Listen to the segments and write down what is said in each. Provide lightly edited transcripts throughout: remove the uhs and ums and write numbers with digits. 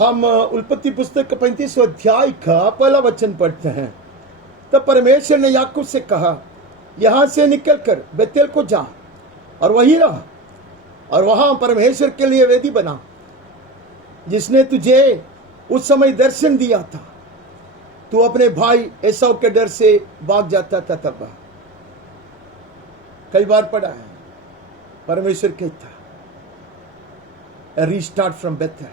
हम उत्पत्ति पुस्तक का 35 अध्याय का पहला वचन पढ़ते हैं। तब परमेश्वर ने याकूब से कहा, यहां से निकलकर बेतेल को जा और वहीं रह और वहां परमेश्वर के लिए वेदी बना, जिसने तुझे उस समय दर्शन दिया था। तू अपने भाई एसाव के डर से भाग जाता था। तब कई बार पढ़ा है, परमेश्वर कहता रीस्टार्ट फ्रॉम बेतेल,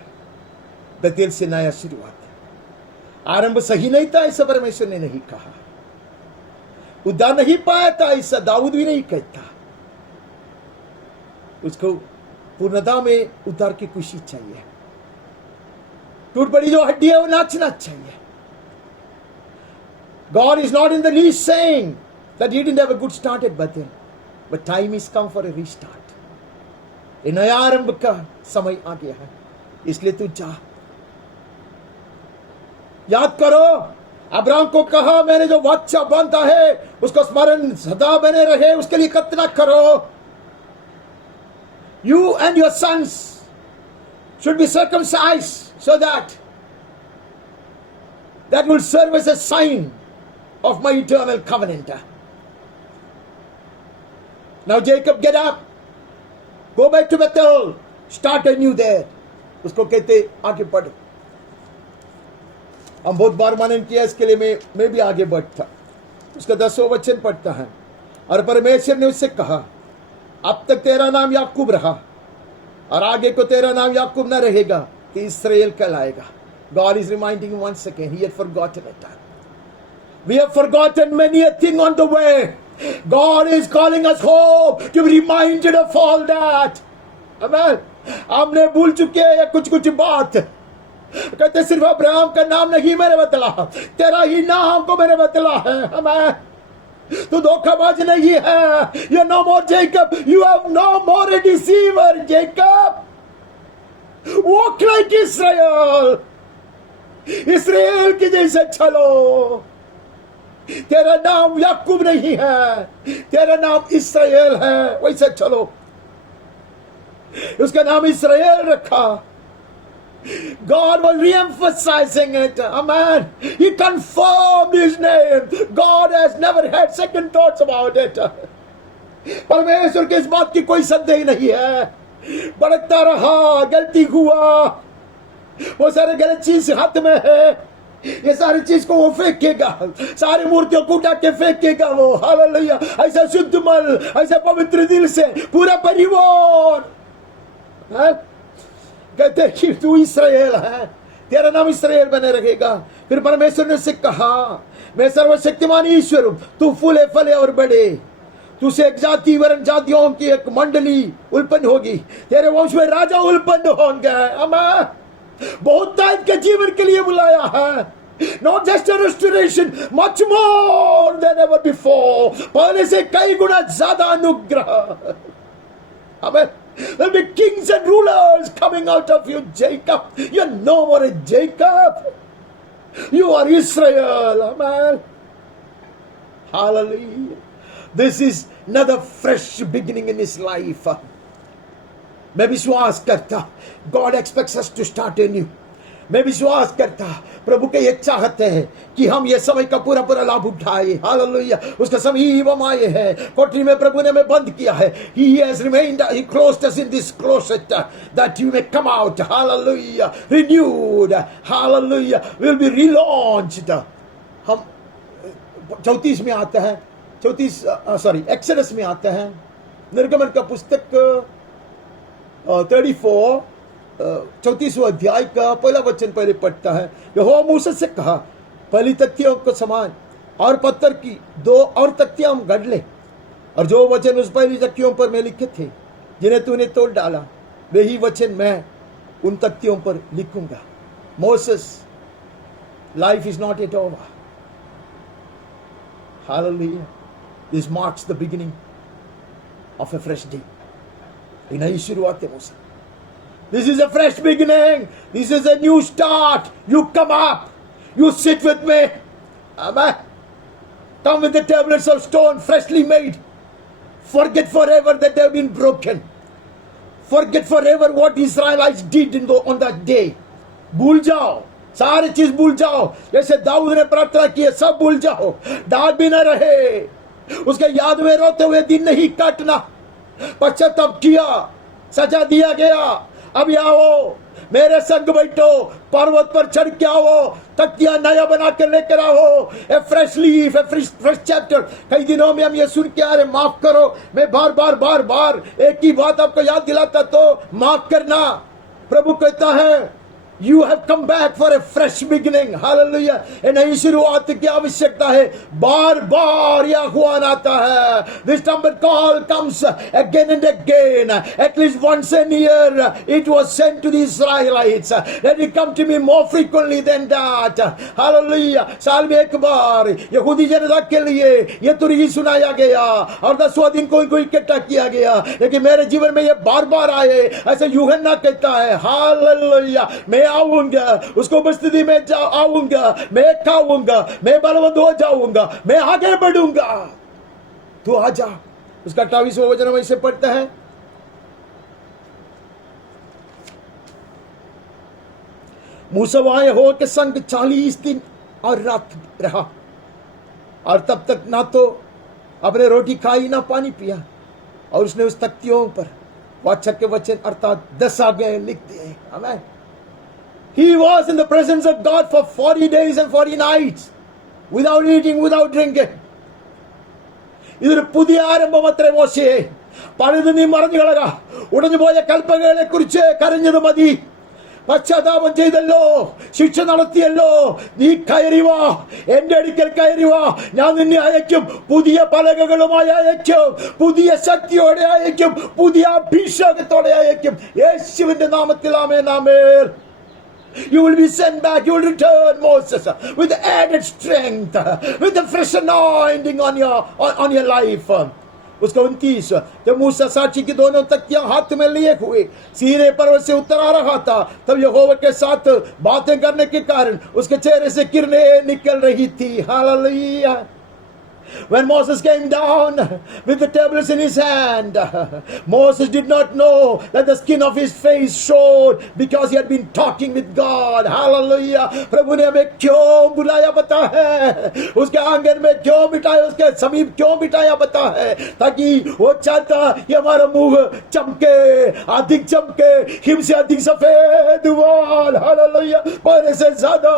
बेतेल से नया शुरुआत। आरंभ सही नहीं था ऐसा परमेश्वर ने नहीं कहा, उद्धार नहीं पाया था ऐसा दाऊद भी नहीं कहता। उसको पूर्णता में उद्धार की खुशी चाहिए, टूट पड़ी जो हड्डी है वो नाचना चाहिए। God is not in the least saying that he didn't have a good start at Bethel, but time is come for a restart. ये नया आरंभ का समय आ गया है, इसलिए तू जा। याद करो, अब्राहम को कहा, मैंने जो वाचा बांधा है उसको स्मरण सदा बने रहे, उसके लिए कितना करो। You and your sons should be circumcised so that will serve as a sign of my eternal covenant. Now Jacob, get up, go back to Bethel, start anew there. उसको कहते आगे बढ़। हम बहुत बार मनन किया, इसके लिए मैं भी आगे बढ़ता। उसका 10वां वचन पढ़ता है, और परमेश्वर ने उससे कहा, अब तक तेरा नाम याकूब रहा और आगे को तेरा नाम याकूब न रहेगा, कि इस्राएल कहलाएगा। God is reminding him once again, he had forgotten it. We have forgotten many a thing on the way. God is calling us home to be reminded of all that. Amen. हमने भूल चुके हैं कुछ बात। कहते सिर्फ Abraham का नाम नहीं मैंने बदला, तेरा ही नाम को मैंने बदला है। हमें तू धोखाबाज नहीं है। You no more Jacob, you have no more a deceiver, Jacob. Walk like Israel. इस्राएल के जैसे चलो। तेरा नाम याकूब नहीं है, तेरा नाम इस्राएल है, वैसे चलो। उसका नाम इस्राएल रखा। God was re-emphasizing it. Amen. He confirmed his name. God has never had second thoughts about it. परमेश्वर के इस बात की कोई संदेह नहीं है। बढ़ता रहा, गलती हुआ, वो सारे गलत चीज हाथ में है, ये सारी चीज को वो फेंकेगा, सारी मूर्तियों को उठा के फेंकेगा वो। हालेलुया। ऐसा शुद्ध मन, ऐसा पवित्र दिल से पूरा परिवार कहते कि तू इस्राएल है, तेरा नाम इस्राएल बने रहेगा। फिर परमेश्वर ने उससे कहा, मैं सर्वशक्तिमान ईश्वर हूं, तू फूले फले और बढ़े, तुझसे एक जाति वरन जातियों की एक मंडली उत्पन्न होगी, तेरे वंश में राजा उत्पन्न होंगे। अमा बहुत टाइम के जीवन के लिए बुलाया है। Not just a restoration, much more than ever before. पहले से कई गुना ज्यादा अनुग्रह। Amen. There'll be kings and rulers coming out of you, Jacob. You're no more a Jacob. You are Israel. Amen. Hallelujah. This is another fresh beginning in his life. मैं विश्वास करता, God expects us to start anew. मैं विश्वास करता, प्रभु के ये चाहते हैं कि हम ये समय का पूरा लाभ उठाए। हालेलुया। उसका समय वो आए है, कोठरी में प्रभु ने हमें बंद किया है। He has remained, he closed us in this closet that you may come out. Hallelujah. Renewed. Hallelujah. Will be relaunched. हम 34 में आते हैं, 34 एक्सोडस में आते हैं। निर्गमन का पुस्तक 34वां अध्याय का पहला वचन पहले पढ़ता है। यहोवा मूसा से कहा, पहली तख्तियों को समान और पत्थर की 2 और तख्तियां हम गढ़ ले, और जो वचन उस पहली तख्तियों पर मैं लिखे थे जिन्हें तूने तोड़ डाला, वही वचन मैं उन तख्तियों पर लिखूंगा। Moses, life is not at over. Hallelujah. This marks the beginning of A fresh day. नई शुरुआत है मूसा। This is a fresh beginning. This is a new start. You come up. You sit with me. Amen. Come with the tablets of stone freshly made. Forget forever that they have been broken. Forget forever what Israelites did on that day. भूल जाओ, सारी चीज भूल जाओ, जैसे दाऊद ने प्रार्थना की है, सब भूल जाओ, दाग भी न रहे, उसके याद में रोते हुए दिन नहीं काटना। पश्चाताप किया, सजा दिया गया, अब आओ मेरे संग बैठो, पर्वत पर चढ़ के आओ, तकिया नया बना कर लेकर आओ, ए फ्रेश लीफ, ए फ्रेश चैप्टर। कई दिनों में हम ये सुन के आ रहे, माफ करो, मैं बार बार एक ही बात आपको याद दिलाता तो माफ करना। प्रभु कहता है You have come back for a fresh beginning. Hallelujah. नई शुरुआत की आवश्यकता है, बार बार यह आह्वान आता है। This trumpet call comes again and again. At least once a year it was sent to the Israelites. Let it come to me more frequently than that. Hallelujah. साल में एक बार यहूदी जनता के लिए ये तो ही सुनाया गया और 10वां दिन कोई कोई इकट्ठा किया गया, लेकिन मेरे जीवन में ये बार बार आए, ऐसे यूहन्ना कहता है। हालेलुया। मैं आऊंगा, उसको उपस्थिति में आऊंगा, मैं खाऊंगा, मैं बलवंत हो जाऊंगा, मैं आगे बढ़ूंगा, तू आजा। उसका 28वां वचन में इसे पढ़ता है, मूसा वहां यहोवा के संग 40 दिन और रात रहा, और तब तक ना तो अपने रोटी खाई ना पानी पिया, और उसने उस तख्तियों पर वाचा के वचन अर्थात 10 आज्ञाएं लिख दिए। आमीन। He was in the presence of God for 40 days and 40 nights without eating, without drinking. ഇതൊരു പുതിയ ആരംഭം അത്രേ മോശയെ. പലതും നീ മറന്നു കളക, ഉടഞ്ഞുപോയ കൽപ്പനകളെ കുറിച്ച് കരഞ്ഞത് മതി. പശ്ചാത്താപം ചെയ്തല്ലോ, ശിക്ഷ നടത്തിയല്ലോ, നീ കയറി വാ, എന്റെ അടുക്കൽ കയറി വാ, ഞാൻ നിന്നെ അയക്കും, പുതിയ പലകകളുമായി അയക്കും, പുതിയ ശക്തിയോടെ അയക്കും, പുതിയ അഭിഷേകത്തോടെ അയക്കും. യേശുവിന്റെ നാമത്തിൽ ആമേൻ, ആമേൻ. You will be sent back, you will return, Moses, with added strength, with the fresh anointing on your life. उसका 29, जब मूसा साक्षी की दोनों तख्तियां हाथ में लिए हुए सीने पर्वत से उतर आ रहा था, तब यहोवा के साथ बातें करने के कारण उसके चेहरे से किरणें निकल रही थी। Hallelujah. When Moses came down with the tablets in his hand, Moses did not know that the skin of his face showed because he had been talking with God. Hallelujah. प्रभु ने हमें क्यों बुलाया पता है, उसके आंगन में क्यों बिठाया, उसके समीप क्यों बिठाया पता है, ताकि वो चाहता कि हमारा मुंह चमके, अधिक चमके, हिम से अधिक सफेद वाल। हालेलुया। पहले से ज्यादा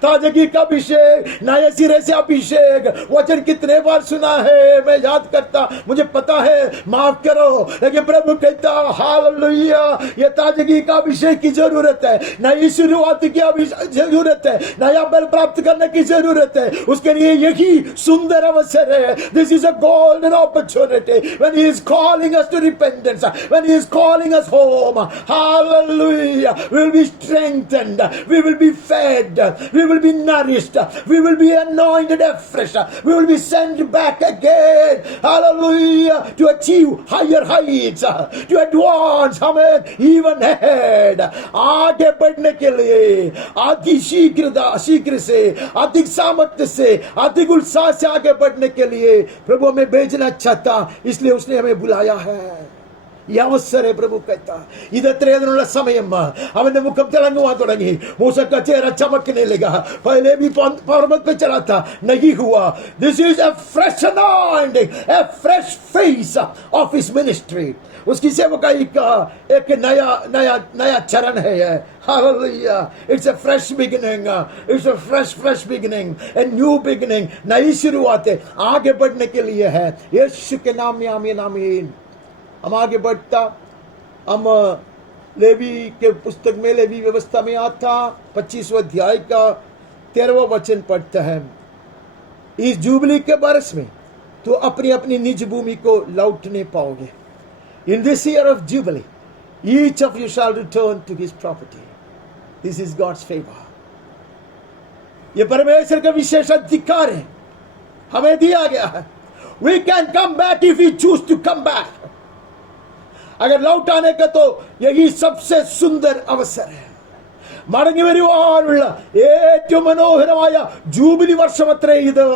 ताजगी का अभिषेक, नए सिरे से अभिषेक। वचन कितने बार सुना है, मैं याद करता, मुझे पता है, माफ करो, लेकिन प्रभु कहता हालेलुया, ये ताजगी का अभिषेक की जरूरत है, नई शुरुआत की जरूरत है, नया बल प्राप्त करने की जरूरत है। उसके लिए यही सुंदर अवसर है। This is a golden opportunity when he is calling us to repentance, when he is calling us home. Hallelujah. We will be strengthened, we will be fed, we will be nourished, we will be anointed afresh, we will be sent back again, hallelujah, to achieve higher heights, to advance, amen, even ahead. आगे बढ़ने के लिए अधिक शीघ्र से, अधिक सामर्थ्य से, अधिक उत्साह से आगे बढ़ने के लिए प्रभु हमें भेजना चाहता, इसलिए उसने हमें बुलाया है। ഈ അവസരം പ്രഭു कहता, ഇതെത്രയുള്ള സമയം അവന്റെ മുഖം തിളങ്ങുവാൻ തുടങ്ങി। मूसा का चेहरा चमकने लगा। पहले भी पर्वत पे चला था, नहीं हुआ। This is a fresh anointing, a fresh face of his ministry. उसकी सेवकाई का एक नया चरण है। Hallelujah. It's a fresh beginning, it's a fresh beginning, a new beginning. नई शुरुआत आगे बढ़ने के लिए है। यीशु के नाम में आमीन, आमीन। हम आगे बढ़ता, हम लेवी के पुस्तक में, लेवी व्यवस्था में आता 25वां अध्याय का 13वां वचन पढ़ता है। इस जुबली के बरस में तो अपनी अपनी निज भूमि को लौटने पाओगे। In this year of jubilee each of you shall return to his property. This is God's favour. ये परमेश्वर का विशेष अधिकार है, हमें दिया गया है। We can come back if we choose to come back. अगर लौट आने का तो यही सबसे सुंदर അവസരം है। മടങ്ങി വരുവാനുള്ള ഏറ്റവും മനോഹരമായ ജൂബിലി വർഷമത്രേ ഇത്।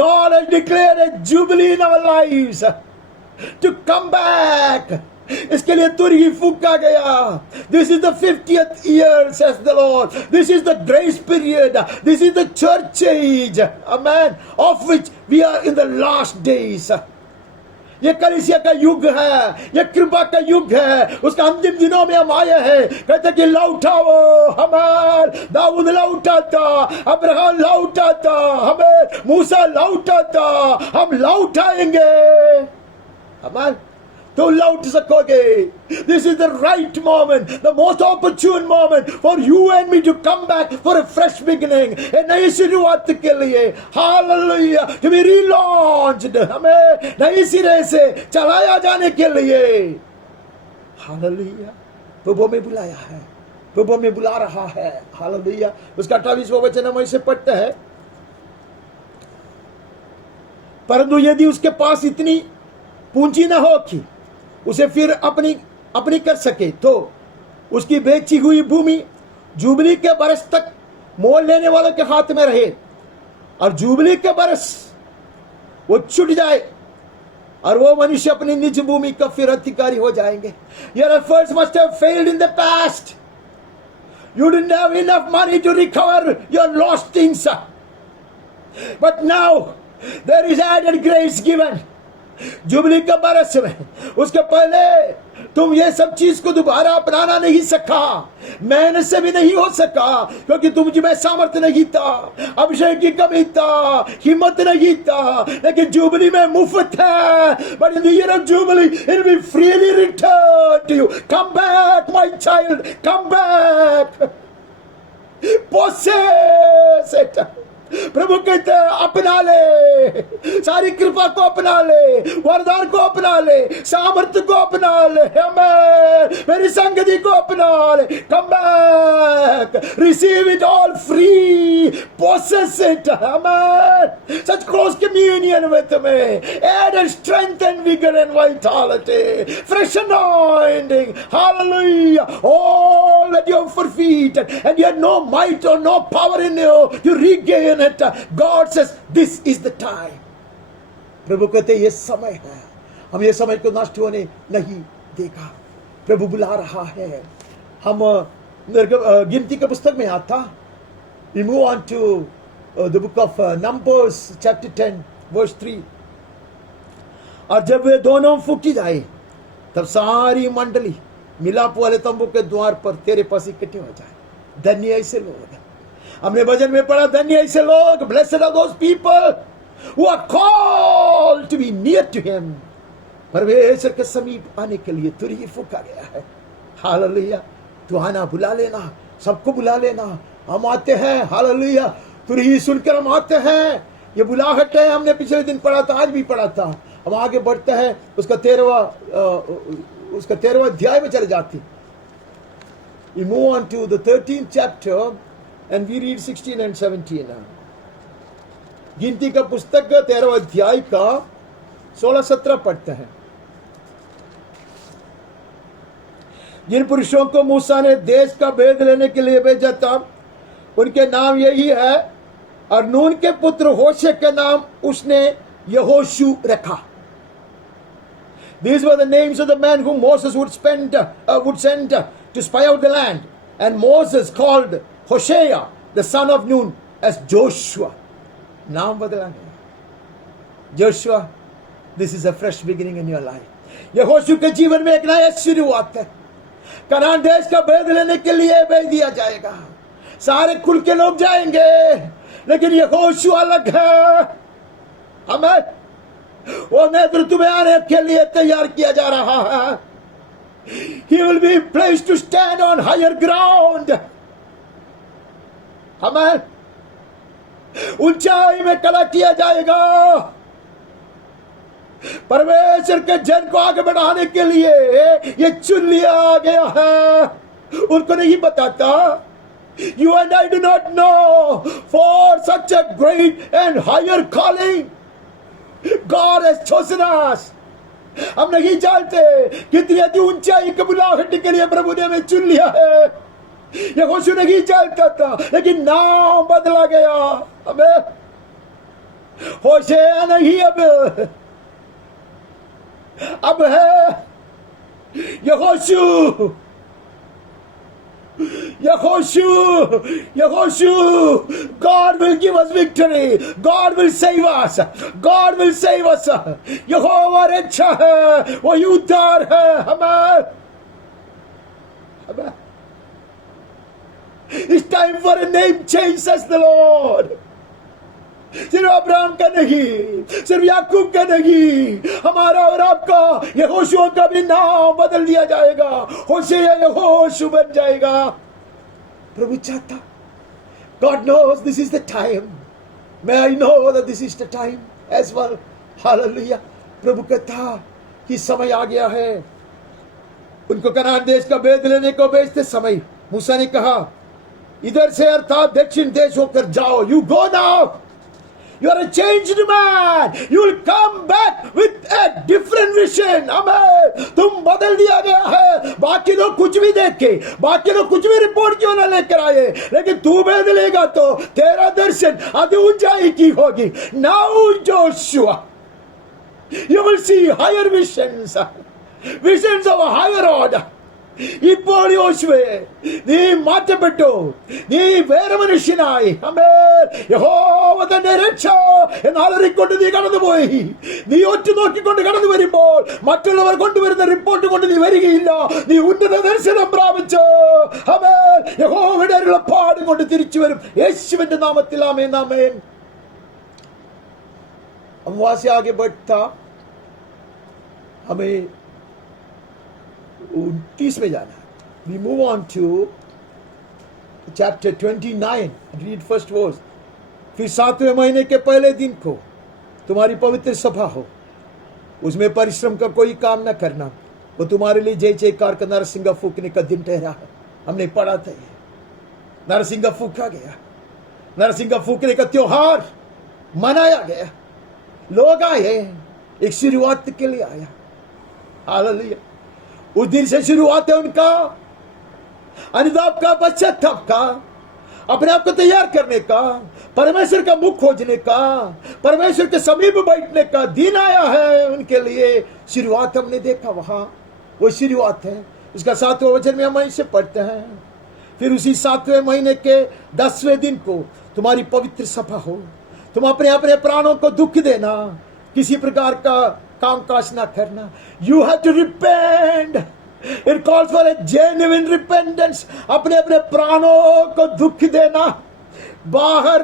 God has declared a jubilee in our lives to come back इसके लिए तुरही फूका गया. This is the 50th year, says the Lord. This is the grace period. This is the church age, amen, of which we are in the last days. ये कलीसिया का युग है, ये कृपा का युग है, उसका अंतिम दिनों में हम आए हैं. कहते कि लौटाओ, हमार दाऊद लौटा था, अब्राहम लौटा था, हमें मूसा लौटा था, हम लौटाएंगे. हमार तो लौट सकोगे. This is the right moment, the most opportune moment for you and me to come back for a fresh beginning. एक नई शुरुआत के लिए. Hallelujah. To be relaunched. हमें नई सिरे से चलाया जाने के लिए. Hallelujah. प्रभु में बुलाया है, प्रभु में बुला रहा है. Hallelujah. उसका 28वां वचन हम ऐसे पढ़ते हैं. परंतु यदि उसके पास इतनी पूंजी न हो कि उसे फिर अपनी कर सके, तो उसकी बेची हुई भूमि जुबली के बरस तक मोल लेने वालों के हाथ में रहे, और जुबली के बरस वो छूट जाए और वो मनुष्य अपनी निज भूमि का फिर अधिकारी हो जाएंगे. Your efforts must have failed in the past. You didn't have enough money to recover your lost things, but now there is added grace given. Jubilee के बरस में, उसके पहले तुम ये सब चीज को दोबारा अपनाना नहीं सका, मेहनत से भी नहीं हो सका, क्योंकि तुम में सामर्थ्य नहीं था, अभिषेक की कमी था, हिम्मत नहीं था. लेकिन जुबली में मुफ्त है. But in the year of jubilee it will be freely return to you. Come back my child, come back, possess it. प्रभु कहते हैं अपना ले, सारी कृपा को अपना ले, वरदान को अपना ले, सामर्थ्य को अपना ले, हमें मेरी संगति को अपना ले. Come back, receive it all free, possess it. हमें such close communion with me, add strength and vigour and vitality, fresh anointing. Hallelujah. All that you have forfeited and you had no might or no power in you to regain it. God says this is the time. प्रभु कहते ये समय है, हम ये समय को नष्ट होने नहीं देगा. प्रभु बुला रहा है. हम गिनती के पुस्तक में आता. We move on to the book of Numbers chapter 10 verse 3. और जब वे दोनों फूकी जाए, तब सारी मंडली मिलाप वाले तंबू के द्वार पर तेरे पास इकट्ठे हो जाए. धन्य ऐसे लोग, हमने भजन में पढ़ा, धन्य ऐसे लोग, blessed are those people who are called to be near to him. परमेश्वर के समीप आने के लिए तुरही फूका गया है. हालेलुया. तू आना, बुला लेना, सबको बुला लेना. हम आते हैं. हालेलुया. तुरही सुनकर हम आते हैं. ये बुलाहट है. हमने पिछले दिन पढ़ा था, आज भी पढ़ा था. हम आगे बढ़ते हैं. उसका 13वां अध्याय में चले जाते. We move on to the 13th chapter and we read 16 and 17 now. गिनती का पुस्तक 13वां अध्याय का 16-17 पढ़ते हैं. जिन पुरुषों को मूसा ने देश का भेद लेने के लिए भेजा था, उनके नाम यही है, और नून के पुत्र होशे के नाम उसने यहोशू रखा. These were the names of the men whom Moses would send to spy out the land. And Moses called Hosea, the son of Nun, as Joshua. नाम बदला गया. Joshua, this is a fresh beginning in your life. यहोशू के जीवन में एक नया शुरुआत है. कनान देश का भेद लेने के लिए भेज दिया जाएगा. सारे कुल के लोग जाएंगे, लेकिन यहोशू अलग है. हमें वो नेतृत्व में आने के लिए तैयार किया जा रहा है. He will be placed to stand on higher ground. हमें ऊंचाई में खड़ा किया जाएगा. परमेश्वर के जन को आगे बढ़ाने के लिए ये चुन लिया गया है. उनको नहीं बताता. You and I do not know for such a great and higher calling God has chosen us. हम नहीं जानते कितनी अति ऊंचाई की बुलाहट के लिए प्रभु ने हमें चुन लिया है. यहोशू नहीं जानता था, लेकिन नाम बदला गया. हमें होशेया नहीं, अब है Yehoshua, Yehoshua, God will give us victory. God will save us. God will save us. यहोवा रक्षा है, वो उद्धार है हमें. It's time for a name change, says the Lord. सिर्फ अब्राहम का नहीं, सिर्फ याकूब का नहीं, हमारा और आपका यहोशू का भी नाम बदल दिया जाएगा. होशेया यहोशू बन जाएगा. प्रभु चाहता, God knows this is the time. May I know that this is the time as well. Hallelujah. प्रभु कहता कि समय आ गया है. उनको कनान देश का भेद लेने को भेजते समय मूसा ने कहा, इधर से अर्थात दक्षिण देश होकर जाओ. You go now. You are a changed man. You will come back with a different vision. Amen. तुम बदल दिया गया है. बाकी लोग कुछ भी देखे, बाकी लोग कुछ भी रिपोर्ट क्यों ना लेकर आए, लेकिन तू बदलेगा तो तेरा दर्शन अति ऊंचाई की होगी. Now Joshua, you will see higher visions, visions of a higher order. ഇപ്പോൾ യോശുവേ, നീ മാറ്റപ്പെട്ടു, നീ വേറെ മനുഷ്യനായി. ആമേൻ. യഹോവ തന്റെ രക്ഷ എന്നാലറിക്കൊണ്ട് നീ കടന്നുപോയി. നീ ഒറ്റ നോക്കിക്കൊണ്ട് കടന്നു വരുമ്പോൾ മറ്റുള്ളവർ കൊണ്ടുവരുന്ന റിപ്പോർട്ട് കൊണ്ട് നീ വരികയില്ല. നീ ഉന്നത ദർശനം പ്രാപിച്ചു. ആമേൻ. യഹോവയുടെ അരുളപ്പാട് കൊണ്ട് തിരിച്ചു വരും. യേശുവിന്റെ നാമത്തിൽ ആമേൻ. ആമേൻ. हम वहां से आगे बढ़ता हमें 29 में जाना. We move on to chapter 29 and read first verse. फिर 7वें महीने के पहले दिन को तुम्हारी पवित्र सभा हो, उसमें परिश्रम का कोई काम न करना. वो तुम्हारे लिए जय जयकार का नरसिंगा फूकने का दिन ठहरा है. हमने पढ़ा था ये. नरसिंगा फूका गया. नरसिंगा फूकने का त्योहार मनाया गया. लोग आए, एक शुरुआत के लिए आया. हालेलुया. उस दिन से शुरुआत है उनका अनुताप का, पश्चाताप का, अपने आप को तैयार करने का, परमेश्वर का मुख खोजने का, परमेश्वर के समीप बैठने का दिन आया है उनके लिए. शुरुआत हमने देखा वहां, वो शुरुआत है. उसका 7वां वचन में हम इसे पढ़ते हैं. फिर उसी 7वें महीने के 10वें दिन को तुम्हारी पवित्र सभा हो. तुम अपने अपने प्राणों को दुख देना, किसी प्रकार का काम काज ना करना. You have to repent. It calls for a genuine repentance. अपने अपने प्राणों को दुख देना. बाहर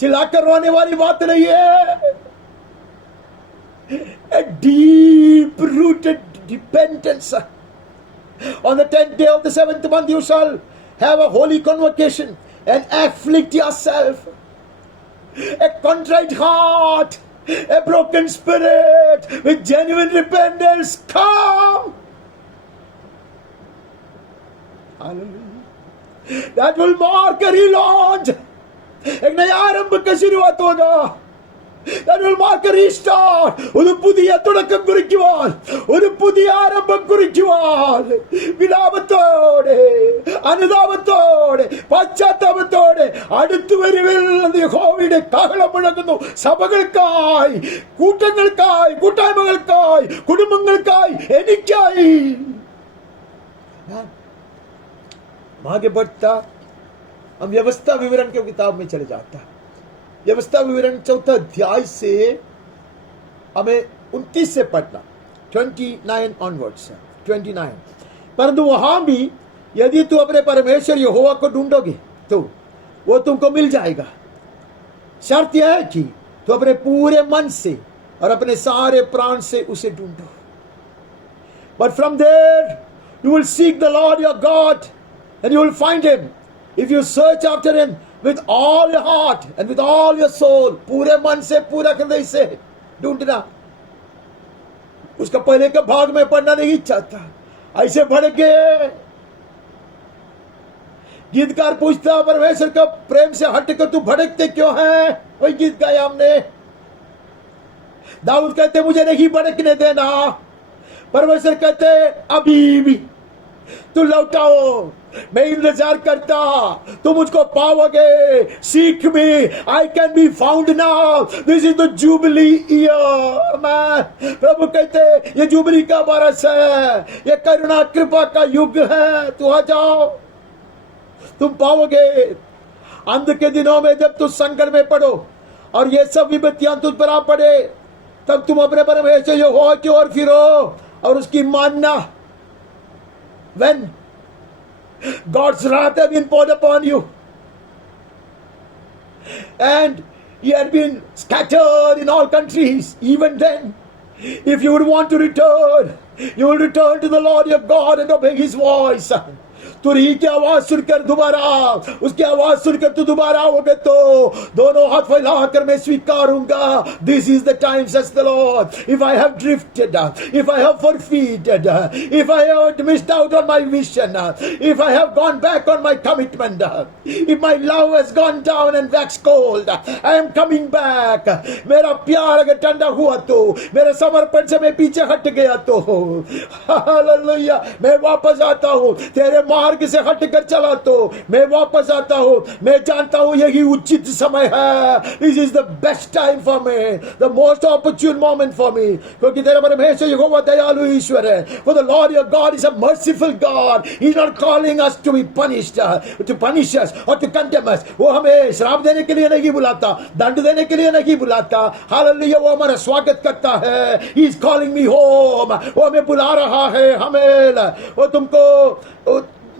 चिल्लाकर रोने वाली बात नहीं है. A deep rooted repentance. On the 10th day of the 7th month you shall have a holy convocation and afflict yourself. A contrite heart, a broken spirit with genuine repentance, come. Hallelujah. That will mark a relaunch. एक नया आरंभ का शुरुआत होगा. That will mark a restart. ഒരു പുതിയ തുടക്കം കുറിക്കുവാൻ, ഒരു പുതിയ ആരംഭം കുറിക്കുവാൻ വിലാപത്തോടെ, അനുതാപത്തോടെ, പശ്ചാത്താപത്തോടെ അടുത്തു വരുവിൽ എന്ന് യഹോവയുടെ കാഹളം മുഴങ്ങുന്നു. സഭകൾക്കായി, കൂട്ടങ്ങൾക്കായി, കൂട്ടായ്മകൾക്കായി, കുടുംബങ്ങൾക്കായി, എനിക്കായി. आगे बढ़ता हम व्यवस्था विवरण के किताब में चले जाता. व्यवस्था विवरण 4 अध्याय से हमें 29 से पढ़ना. 29 ऑनवर्ड्स. 29. परंतु वहां भी यदि तू अपने परमेश्वर यहोवा को ढूंढोगे तो वो तुमको मिल जाएगा. शर्त यह है कि तू अपने पूरे मन से और अपने सारे प्राण से उसे ढूंढो. But from there you will seek the Lord your God and you will find him if you search after him with all your heart and with all your soul. पूरे मन से, पूरा हृदय से ढूंढना. उसका पहले का भाग में पढ़ना नहीं चाहता. ऐसे भड़क गए. गीतकार पूछता, परमेश्वर का प्रेम से हटकर तू भड़कते क्यों है? वही गीत गाया हमने. दाऊद कहते मुझे नहीं भड़कने देना. परमेश्वर कहते अभी भी तुम लौटाओ, मैं इंतजार करता, तुम मुझको पाओगे, seek me, I can be found now, this is the jubilee year. मैं प्रभु कहते ये जुबली का बरस है, ये करुणा कृपा का युग है, तू आ जाओ, तुम पाओगे। अंत के दिनों में जब तुम संकट में पड़ो और ये सब विपत्तियां तुझ पर आ पड़े, तब तुम अपने परमेश्वर यहोवा की ओर फिरो और उसकी मानना। When God's wrath had been poured upon you and he had been scattered in all countries, even then, if you would want to return, you will return to the Lord your God and obey his voice. तुरही की आवाज सुनकर दोबारा, उसकी आवाज सुनकर तू दोबारा आओगे तो दोनों हाथ फैलाकर मैं स्वीकारूंगा। This is the time, says the Lord. If I have drifted, if I have forfeited, if I have missed out on my vision, if I have gone back on my commitment, if my love has gone down and waxed cold, I am coming back. मेरा प्यार अगर ठंडा हुआ तो, मेरे समर्पण से मैं पीछे हट गया तो, हालेलुया, मैं वापस आता हूँ। तेरे मार्ग से हटकर चला तो मैं वापस आता हूं। मैं जानता हूं यही उचित समय है। This is the best time for me, the most opportune moment for me, क्योंकि तेरा परमेश्वर यहोवा दयालु ईश्वर है। For the Lord your God is a merciful God. He is not calling us to be punished, to punish us or to condemn us. वो हमें श्राप देने के लिए नहीं बुलाता, दंड देने के लिए नहीं बुलाता। हालेलुया, वो हमारा स्वागत करता है। He is calling me home. वो हमें बुला रहा है, हमें, वो तुमको,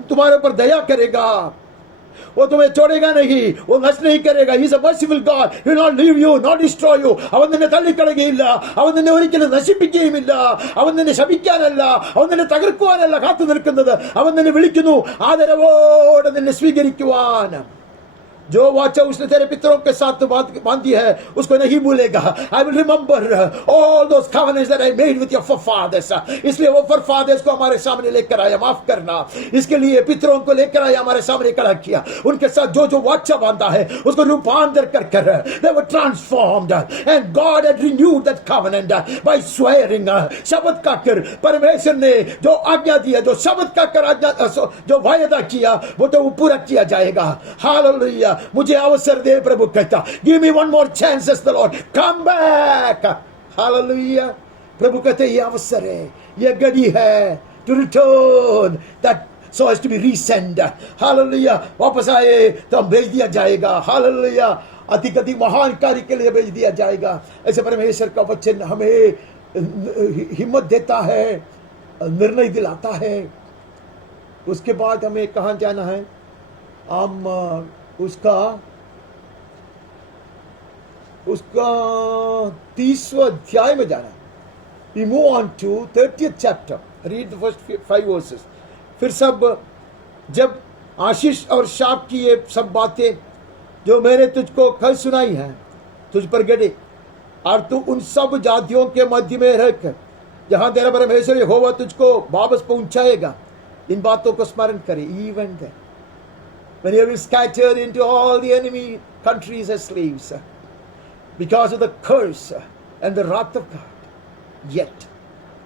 तुम्हारे ऊपर दया करेगा, वो तुम्हें छोड़ेगा नहीं, वो नष्ट नहीं करेगा। He is a merciful God. He will not leave you, not destroy you. അവൻ നിന്നെ തള്ളിക്കളയുകയില്ല, അവൻ നിന്നെ ഒരിക്കലും നശിപ്പിക്കുകയുമില്ല, അവൻ നിന്നെ ശപിക്കാനല്ല, അവൻ നിന്നെ തകർക്കുവാനല്ല കാത്തു നിൽക്കുന്നത്, അവൻ നിന്നെ വിളിക്കുന്നു ആദരവോടെ നിന്നെ സ്വീകരിക്കുവാൻ। जो वाचा उसने तेरे पितरों के साथ बांधी है उसको नहीं भूलेगा। I will remember all those covenants that I made with your forefathers. इसलिए वो forefathers को हमारे सामने लेकर आया, माफ करना, इसके लिए पितरों को लेकर आया, हमारे सामने खड़ा किया। उनके साथ जो जो वाचा बांधा है उसको रूपांतर कर कर they were transformed and God had renewed that covenant by swearing। शपथ का कर परमेश्वर ने जो आज्ञा दिया, जो शपथ का कर आज्ञा, जो वायदा किया वो तो पूरा किया जाएगा। हालेलुया, मुझे अवसर दे, प्रभु कहता, give me one more chance, says the Lord, come back. Hallelujah, प्रभु कहते ये अवसर है, ये घड़ी है to return, that so as to be resend. Hallelujah, वापस आए तो हम भेज दिया जाएगा। हालेलुया, अधिक अधिक महान कार्य के लिए भेज दिया जाएगा। ऐसे परमेश्वर का वचन हमें हिम्मत देता है, निर्णय दिलाता है। उसके बाद हमें कहाँ जाना है? हम उसका 30वां अध्याय में जाना। We move on to 30th chapter. Read the first 5 verses. फिर सब जब आशीष और शाप की ये सब बातें जो मैंने तुझको कल सुनाई हैं तुझ पर गिरे, और तू उन सब जातियों के मध्य में रहकर जहां तेरा परमेश्वर यहोवा तुझको वापस पहुंचाएगा, इन बातों को स्मरण करे। Even then, when you will be scattered into all the enemy countries as slaves because of the curse and the wrath of God, yet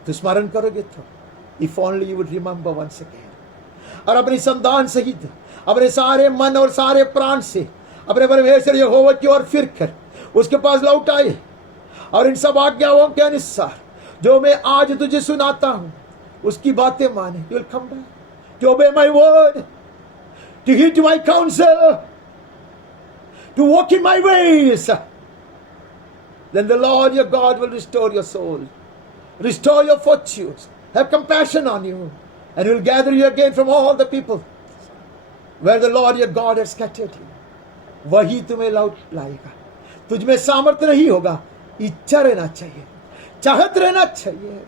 तो स्मरण करोगे तो, if only you would remember once again, और अपनी संतान सहित अपने सारे मन और सारे प्राण से अपने परमेश्वर यहोवा की ओर फिर कर उसके पास लौट आए और इन सब आज्ञाओं के अनुसार जो मैं आज तुझे सुनाता हूं उसकी बातें माने। You will come back to obey my word, to heed my counsel, to walk in my ways. Then the Lord your God will restore your soul, restore your fortunes, have compassion on you, and will gather you again from all the people where the Lord your God has scattered you. वही तुम्हें लौट लाएगा। तुझ में सामर्थ्य नहीं होगा, इच्छा रहना चाहिए, चाहत रहना चाहिए।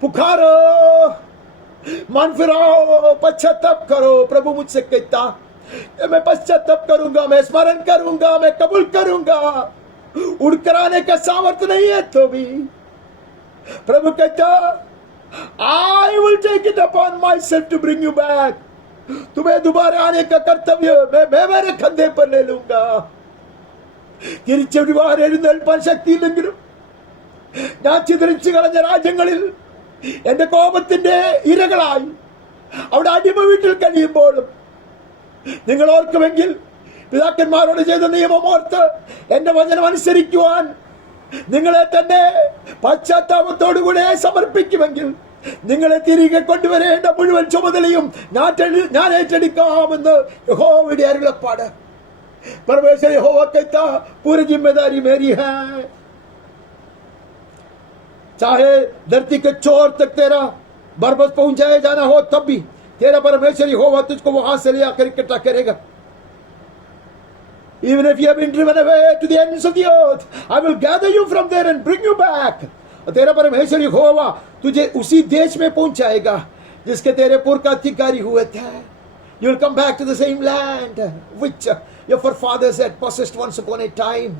पुकारो, मन फिराओ, पश्चाताप करो। प्रभु मुझसे कहता मैं पश्चाताप करूंगा, मैं स्मरण करूंगा, मैं कबूल करूंगा। उड़कर आने का सामर्थ्य नहीं है तो भी प्रभु कहता I will take it upon myself to bring you back. तुम्हें दोबारा आने का कर्तव्य मैं मेरे कंधे पर ले लूंगा। തിരിച്ചൊരുവാൻ എഴുന്നേൽപ്പാൻ ശക്തിയില്ലെങ്കിലും ഞാൻ ചിതറിച്ചു കളഞ്ഞ രാജ്യങ്ങളിൽ എന്റെ കോപത്തിന്റെ ഇരകളായി അവിടെ അടിമ വീട്ടിൽ കഴിയുമ്പോഴും നിങ്ങൾ ഓർക്കുമെങ്കിൽ പിതാക്കന്മാരോട് ചെയ്ത നിയമം ഓർത്ത് എന്റെ വചനം അനുസരിക്കുവാൻ നിങ്ങളെ തന്നെ പശ്ചാത്താപത്തോടുകൂടെ സമർപ്പിക്കുമെങ്കിൽ നിങ്ങളെ തിരികെ കൊണ്ടുവരേണ്ട മുഴുവൻ ചുമതലയും ഞാൻ ഏറ്റെടുക്കാമെന്ന് യഹോവയുടെ അരുളപ്പാട്. परमेश्वर यहोवा कहता पूरी जिम्मेदारी मेरी है. चाहे धरती के चोर तक तेरा बरबस पहुंचाया जाना हो तब भी तेरा परमेश्वर यहोवा तुझको वहां से ले आकर इकट्ठा करेगा. Even if you have been driven away to the ends of the earth, I will gather you from there and bring you back. तेरा परमेश्वर यहोवा तुझे उसी देश में पहुंचाएगा जिसके तेरे पूर्व अधिकारी हुए थे. You will come back to the same land which your forefathers had possessed once upon a time.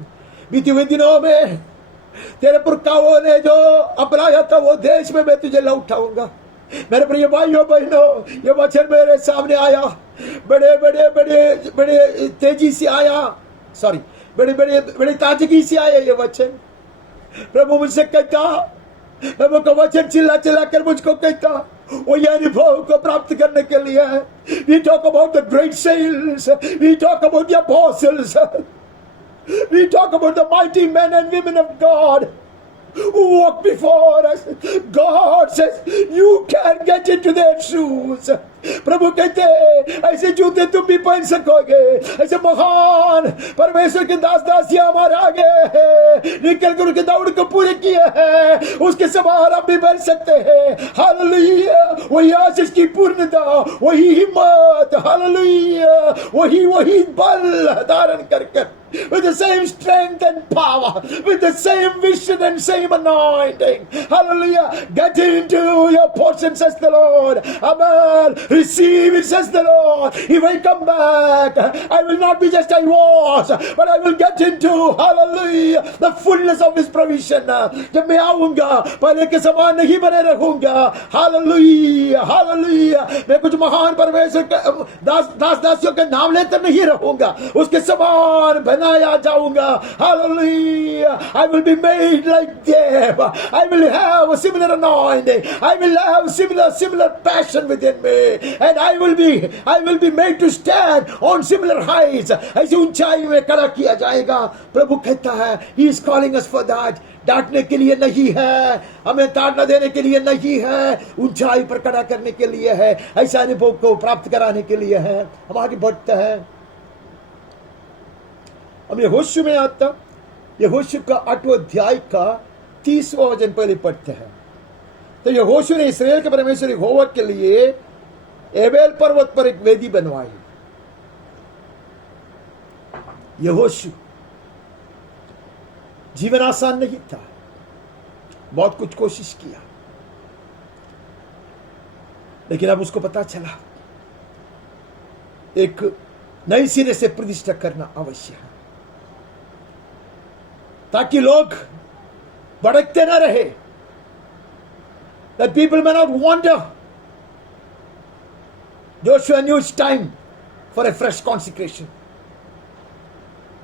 बीते हुए दिनों में तेरे पुरखाओं ने जो अपनाया था वो देश में मैं तुझे लौटाऊंगा. मेरे प्रिय भाइयों बहनों, ये वचन मेरे सामने आया, बड़े बड़े बड़े बड़े तेजी से आया, सॉरी बड़े बड़े बड़े ताजगी से आया ये वचन. प्रभु मुझसे कहता, प्रभु का वचन चिल्ला चिल्ला कर मुझको कहता वो ये अनुभव को प्राप्त करने के लिए. We talk about the great saints, we talk about the apostles, we talk about the mighty men and women of God who walk before us. God says you can get into their shoes. प्रभु कहते ऐसे जूते तुम भी पहन सकोगे. ऐसे महान परमेश्वर के दास दासियां हमारे आगे हैं, निकल कर उनके दौड़ को पूरे किए हैं, उसके सवार आप भी बन सकते हैं. हालेलुया. वही आशीष की पूर्णता, वही हिम्मत, हालेलुया, वही बल धारण कर with the same strength and power, with the same vision and same anointing. Hallelujah. Get into your portion, says the Lord. Amen. Receive it, says the Lord. He will come back. I will not be just I was, but I will get into, hallelujah, the fullness of His provision. जब मैं आऊंगा पहले के समान नहीं बने रहूंगा. Hallelujah, hallelujah. मैं कुछ महान परमेश्वर दास दासियों के नाम लेकर नहीं रहूंगा, उसके समान बनाया जाऊंगा. Hallelujah. I will be made like them. I will have a similar anointing. I will have similar passion within me, and I will be made to stand on similar heights. ऐसी ऊंचाई में खड़ा किया जाएगा. प्रभु कहता है He is calling us for that. डांटने के लिए नहीं है, हमें ताड़ना देने के लिए नहीं है, ऊंचाई पर खड़ा करने के लिए है, ऐसा अनुभव को प्राप्त कराने के लिए है. हम आगे बढ़ते हैं. हम यहोशू में आता, यहोशू का 8वां अध्याय का 30वां वचन पहले पढ़ते हैं. तो यहोशू ने इस्राएल के परमेश्वर यहोवा के लिए एबेल पर्वत पर एक वेदी बनवाई. यहोशू जीवन आसान नहीं था, बहुत कुछ कोशिश किया, लेकिन अब उसको पता चला एक नई सिरे से प्रतिष्ठा करना आवश्यक है, ताकि लोग भटकते न रहे. That people may not wander. Joshua knew it's time for a fresh consecration.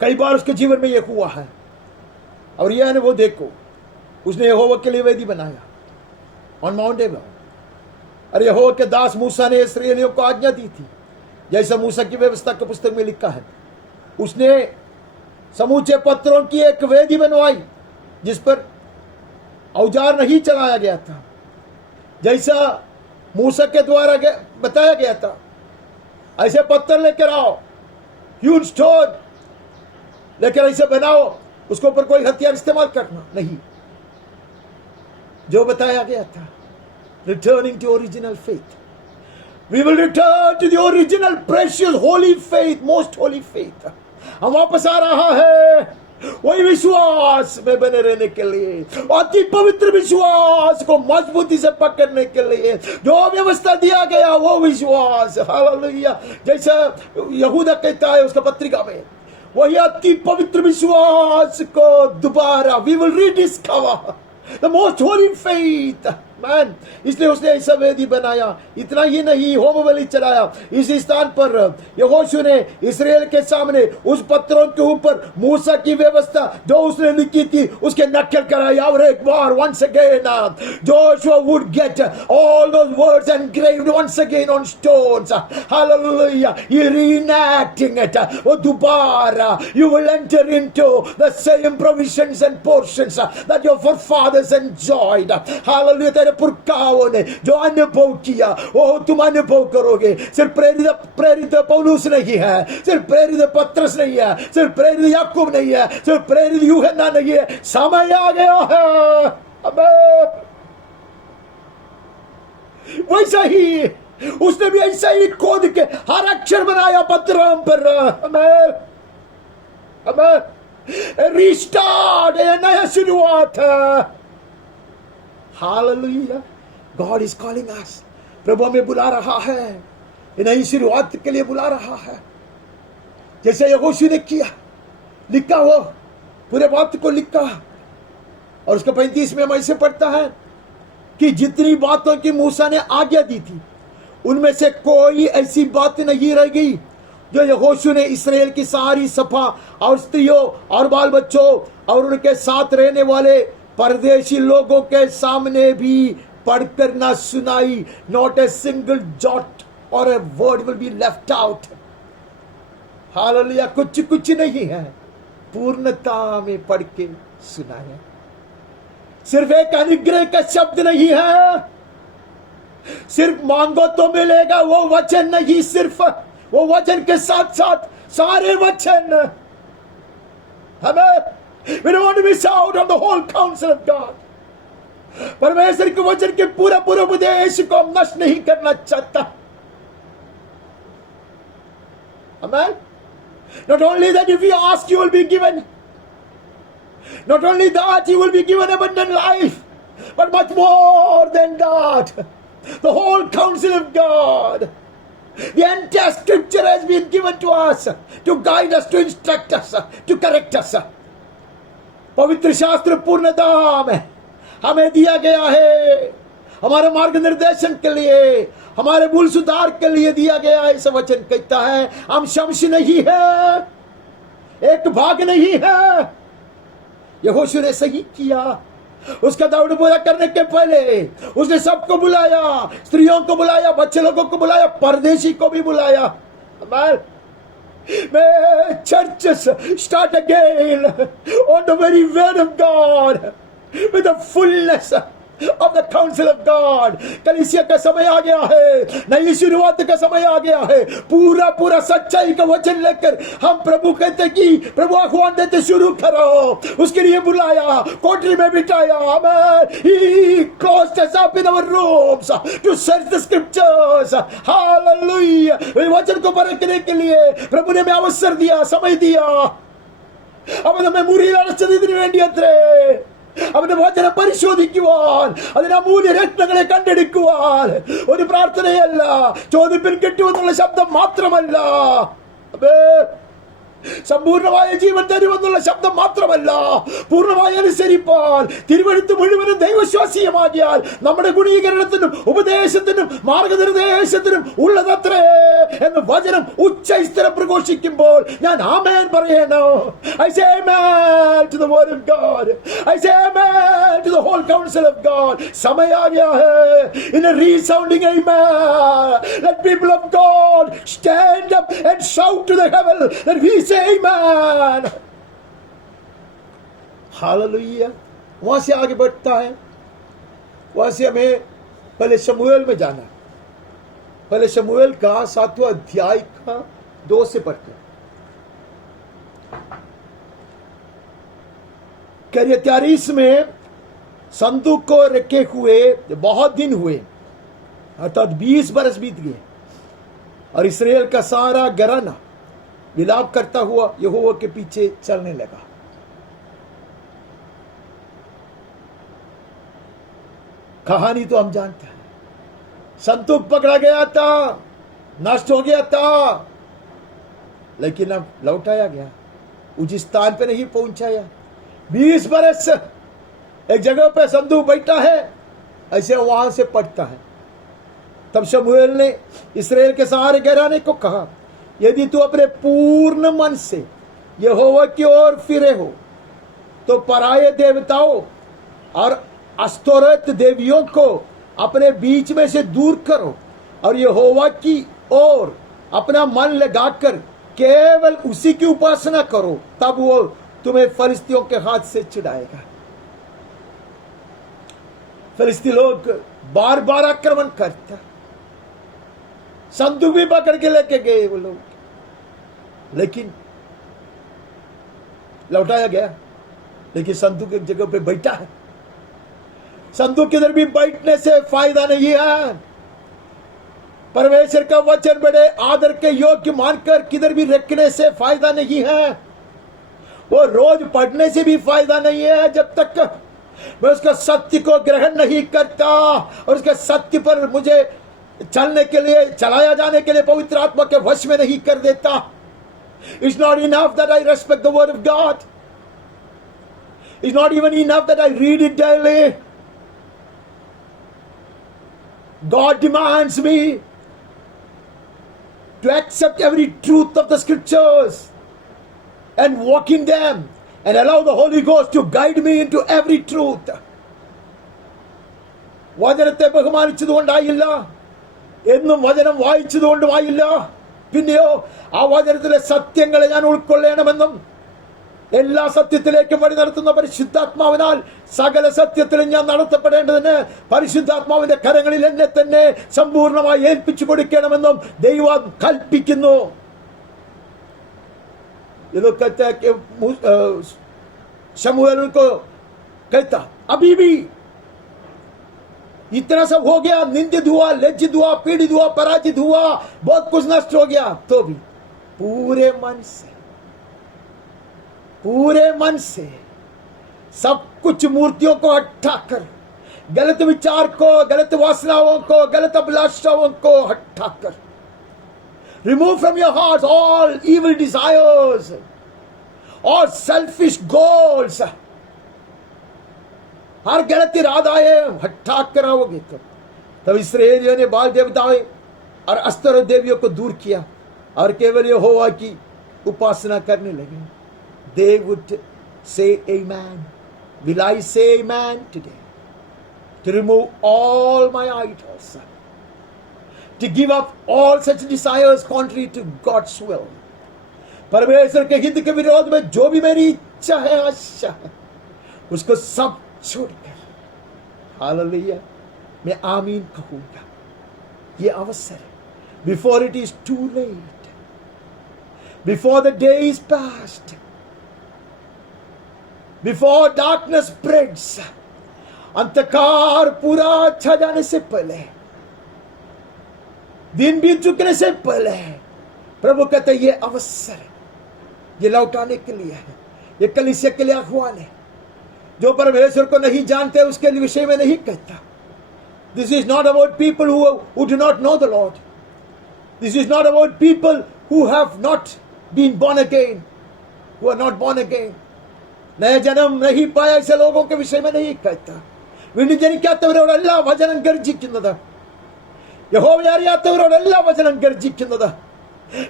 कई बार उसके जीवन में यह हुआ है, और यह अनुभव देखो, उसने यहोवा के लिए वेदी बनाया ऑन माउंट एबल. और यहोवा के दास मूसा ने इस्राएलियों को आज्ञा दी थी, जैसा मूसा की व्यवस्था के पुस्तक में लिखा है. उसने समूचे पत्थरों की एक वेदी बनवाई जिस पर औजार नहीं चलाया गया था, जैसा मूसा के द्वारा बताया गया था. ऐसे पत्थर लेकर आओ, ह्यूज स्टोन लेकर ऐसे बनाओ, उसके ऊपर कोई हथियार इस्तेमाल करना नहीं, जो बताया गया था. Returning to original faith. We will return to the original precious holy faith, most holy faith. हम वापस आ रहा है वही विश्वास में बने रहने के लिए, अति पवित्र विश्वास को मजबूती से पकड़ने के लिए, जो व्यवस्था दिया गया वो विश्वास. हालेलुया. जैसा यहूदा कहता है उसका पत्रिका में, वही अति पवित्र विश्वास को दोबारा we will rediscover the most holy faith. Man, इसलिए उसने ऐसा वेदी बनाया। इतना ही नहीं, होम बलि चढ़ाया। इस स्थान पर यहोशू ने इस्राएल के सामने उस पत्थरों के ऊपर मूसा की व्यवस्था जो उसने लिखी थी उसके नकल कराया। और एक बार once again Joshua would get all those words engraved once again on stones. Hallelujah, he reenacting it. वो दोबारा you will enter into the same provisions and portions that your forefathers enjoyed. Hallelujah, तेरे पुरखाओं ने जो अनुभव किया वो तुम अनुभव करोगे। सिर्फ प्रेरित पौलुस नहीं है, सिर्फ प्रेरित पत्रस नहीं है, सिर्फ प्रेरित याकूब नहीं है, सिर्फ प्रेरित यूहन्ना नहीं है। समय आ गया है। आमीन। वैसा ही उसने भी ऐसा ही खोद के हर अक्षर बनाया पत्थरों पर। आमीन, आमीन। रिस्टार्ट, नया शुरुआत है। Hallelujah, God is calling us. प्रभु हमें बुला रहा है, नई शुरुआत के लिए बुला रहा है। जैसे यहोशू ने किया, लिखा वो पूरे बात को लिखा। और उसका 35 में हम ऐसे पढ़ता है कि जितनी बातों की मूसा ने आज्ञा दी थी उनमें से कोई ऐसी बात नहीं रह गई जो यहोशू ने इस्राएल की सारी सभा और स्त्रियों और बाल बच्चों और उनके साथ रहने वाले परदेशी लोगों के सामने भी पढ़कर ना सुनाई। नॉट ए सिंगल जॉट और a word will be left out. Hallelujah, कुछ कुछ नहीं है, पूर्णता में पढ़ के सुनाया। सिर्फ एक अनुग्रह का शब्द नहीं है, सिर्फ मांगो तो मिलेगा वो वचन नहीं, सिर्फ वो वचन के साथ साथ सारे वचन। हमें we don't want to miss out on the whole counsel of God. परमेश्वर के वचन के पूरा पूरा उपदेश को हम नष्ट नहीं करना चाहता। Amen. Not only that if you ask you will be given, not only that you will be given abundant life, but much more than that, the whole counsel of God, the entire scripture has been given to us to guide us, to instruct us, to correct us. पवित्र शास्त्र पूर्णता में हमें दिया गया है, हमारे मार्गनिर्देशन के लिए, हमारे मूल सुधार के लिए दिया गया है। ऐसा वचन कहता है हम शम्स नहीं है, एक भाग नहीं है। यहोशू ने सही किया। उसका दौड़ पूरा करने के पहले उसने सबको बुलाया, स्त्रियों को बुलाया, बच्चे लोगों को बुलाया, परदेशी को भी बुलाया। May churches start again on the very word of God with the fullness of the counsel of God. कलीसिया का समय आ गया है, नई शुरुआत का समय आ गया है। पूरा पूरा सच्चाई का वचन लेकर हम प्रभु कहते कि प्रभु आह्वान देते शुरू करो। उसके लिए बुलाया, कोठरी में बिठाया। He closed us up in our rooms to search the scriptures. Hallelujah. वचन को परखने के लिए प्रभु ने हमें अवसर दिया, समय दिया। അവൻ നമ്മെ മുറിയിലടച്ചതിന് വേണ്ടിയത്രേ, അവന്റെ വചനം പരിശോധിക്കുവാൻ, അതിന് അമൂല്യ രത്നങ്ങളെ കണ്ടെടുക്കുവാൻ. ഒരു പ്രാർത്ഥനയല്ല, ചോദിപ്പിൻ കിട്ടുമെന്നുള്ള ശബ്ദം മാത്രമല്ല, സമ്പൂർണമായ ജീവൻ തരുമെന്നുള്ള ശബ്ദം മാത്രമല്ല, പൂർണ്ണമായി അനുസരിപ്പാൽ തിരുവെഴുത്ത് മുഴുവനും ദൈവശ്വാസീയമാകിയാൽ നമ്മുടെ ഗുണീകരണത്തിനും ഉപദേശത്തിനും മാർഗനിർദ്ദേശത്തിനും ഉള്ളതത്രേ എന്ന് വചനം ഉച്ചസ്ഥിരം പ്രഘോഷിക്കുമ്പോൾ ഞാൻ ആമേൻ പറയണോ? I say amen to the word of God. I say amen to the whole counsel of God. समय आ गया है in a resounding amen. Let people of God stand up and shout to the heaven that we say amen. Hallelujah. वहां से आगे बढ़ता है, वहां से हमें पहले शमूएल में जाना। पहले शमूएल का 7वां अध्याय का 2 से पढ़ते हैं। किर्यत्यारीस में संदूक को रखे हुए बहुत दिन हुए, अर्थात 20 बरस बीत गए, और इस्राएल का सारा घराना विलाप करता हुआ यहोवा के पीछे चलने लगा। कहानी तो हम जानते हैं। संतूक पकड़ा गया था, नष्ट हो गया था, लेकिन अब लौटाया गया, उस स्थान पे नहीं पहुंचाया। 20 बरस एक जगह पे संदूक बैठा है, ऐसे वहां से पढ़ता है। तब शमूएल ने इस्राएल के सारे घराने को कहा, यदि तू अपने पूर्ण मन से यहोवा की ओर फिरे हो तो पराये देवताओं और अस्तोरत देवियों को अपने बीच में से दूर करो और यहोवा की ओर अपना मन लगाकर केवल उसी की उपासना करो, तब वो तुम्हें फलिस्तियों के हाथ से छुड़ाएगा। फलिस्ती लोग बार बार आक्रमण करता, संदूक भी पकड़ के लेके गए वो लोग, लेकिन लौटाया गया। लेकिन संदूक एक जगह पे बैठा है। संदूक किधर भी बैठने से फायदा नहीं है। परमेश्वर का वचन बड़े आदर के योग्य मानकर किधर भी रखने से फायदा नहीं है। वो रोज पढ़ने से भी फायदा नहीं है जब तक मैं उसका सत्य को ग्रहण नहीं करता और उसके सत्य पर मुझे चलने के लिए, चलाया जाने के लिए पवित्र आत्मा के वश में नहीं कर देता। It's not enough that I respect the word of God. It's not even enough that I read it daily. God demands me to accept every truth of the scriptures and walk in them and allow the Holy Ghost to guide me into every truth. വചനത്തെ ബഹുമാനിച്ചതുകൊണ്ടായില്ല, എന്നും വചനം വായിച്ചതുകൊണ്ടുമായില്ല, പിന്നെയോ ആ വചനത്തിലെ സത്യങ്ങളെ ഞാൻ ഉൾക്കൊള്ളണമെന്നും എല്ലാ സത്യത്തിലേക്കും വഴി നടത്തുന്ന പരിശുദ്ധാത്മാവിനാൽ സകല സത്യത്തിലും ഞാൻ നടത്തപ്പെടേണ്ടതിന് പരിശുദ്ധാത്മാവിന്റെ കരങ്ങളിൽ എന്നെ തന്നെ സമ്പൂർണമായി ഏൽപ്പിച്ചു കൊടുക്കണമെന്നും ദൈവം കൽപ്പിക്കുന്നു। ഇതൊക്കെ शमूएल उनको कहता, अभी भी इतना सब हो गया, निंदित हुआ, लज्जित हुआ, पीड़ित हुआ, पराजित हुआ, बहुत कुछ नष्ट हो गया, तो भी पूरे मन से सब कुछ मूर्तियों को हटाकर, गलत विचार को, गलत वासनाओं को, गलत अभिलाषाओं को हटाकर, remove from your hearts all evil desires, all selfish goals, हर गलत इरादाएं हटा कर आओगे तब इस्राएलियों ने बाल देवताएं और अस्तर देवियों को दूर किया और केवल यहोवा की उपासना करने लगे। They would say amen. Will I say amen today? To remove all my idols, to give up all such desires contrary to God's will. परमेश्वर के हित के विरोध में जो भी मेरी इच्छा है, आशा है, उसको सब छोड़कर हालेलुया मैं आमीन कहूंगा। ये अवसर है, before it is too late, before the day is past, before darkness spreads, अंधकार पूरा छा जाने से पहले, दिन बीत चुकने से पहले प्रभु कहते ये अवसर है, ये लौटाने के लिए है, ये कलीसिया के लिए आह्वान है। जो परमेश्वर को नहीं जानते उसके विषय में नहीं कहता। This is not about people who do not know the Lord. This is not about people who have not been born again, who are not born again. नए जन्म नहीं पाया ऐसे लोगों के विषय में नहीं कहता। വീണ്ടും ജനിക്കാത്തവരോടല്ല വചനം ഗർജിക്കുന്നത്, യഹോവയെ അറിയാത്തവരോടല്ല വചനം ഗർജിക്കുന്നത്।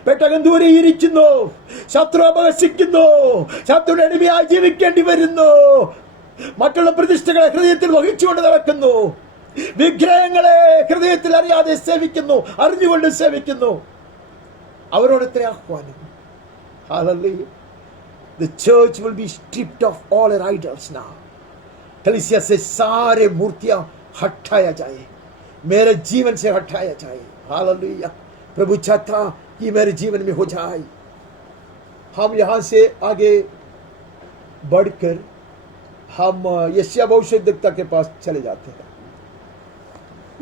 പെട്ടകം ദൂരെ ഇരിക്കുന്നു, ശത്രു അപഹസിക്കുന്നു, ശത്രുവിന്റെ അടിമയായി ജീവിക്കേണ്ടി വരുന്നു, മറ്റുള്ള പ്രതിഷ്ഠകളെ ഹൃദയത്തിൽ വഹിച്ചുകൊണ്ട് നടക്കുന്നു, വിഗ്രഹങ്ങളെ ഹൃദയത്തിൽ അറിയാതെ സേവിക്കുന്നു, അറിഞ്ഞുകൊണ്ട് സേവിക്കുന്നു, അവരോട് എത്ര ആഹ്വാനം। Hallelujah. The church will be stripped of all her idols now. कलीसिया से सारे मूर्तियां हटाया जाए, मेरे जीवन से हटाया जाए। हालेलुया। प्रभु चाहता कि मेरे जीवन में हो जाए। हम यहां से आगे बढ़कर हम यशायाह भविष्यद्वक्ता के पास चले जाते हैं।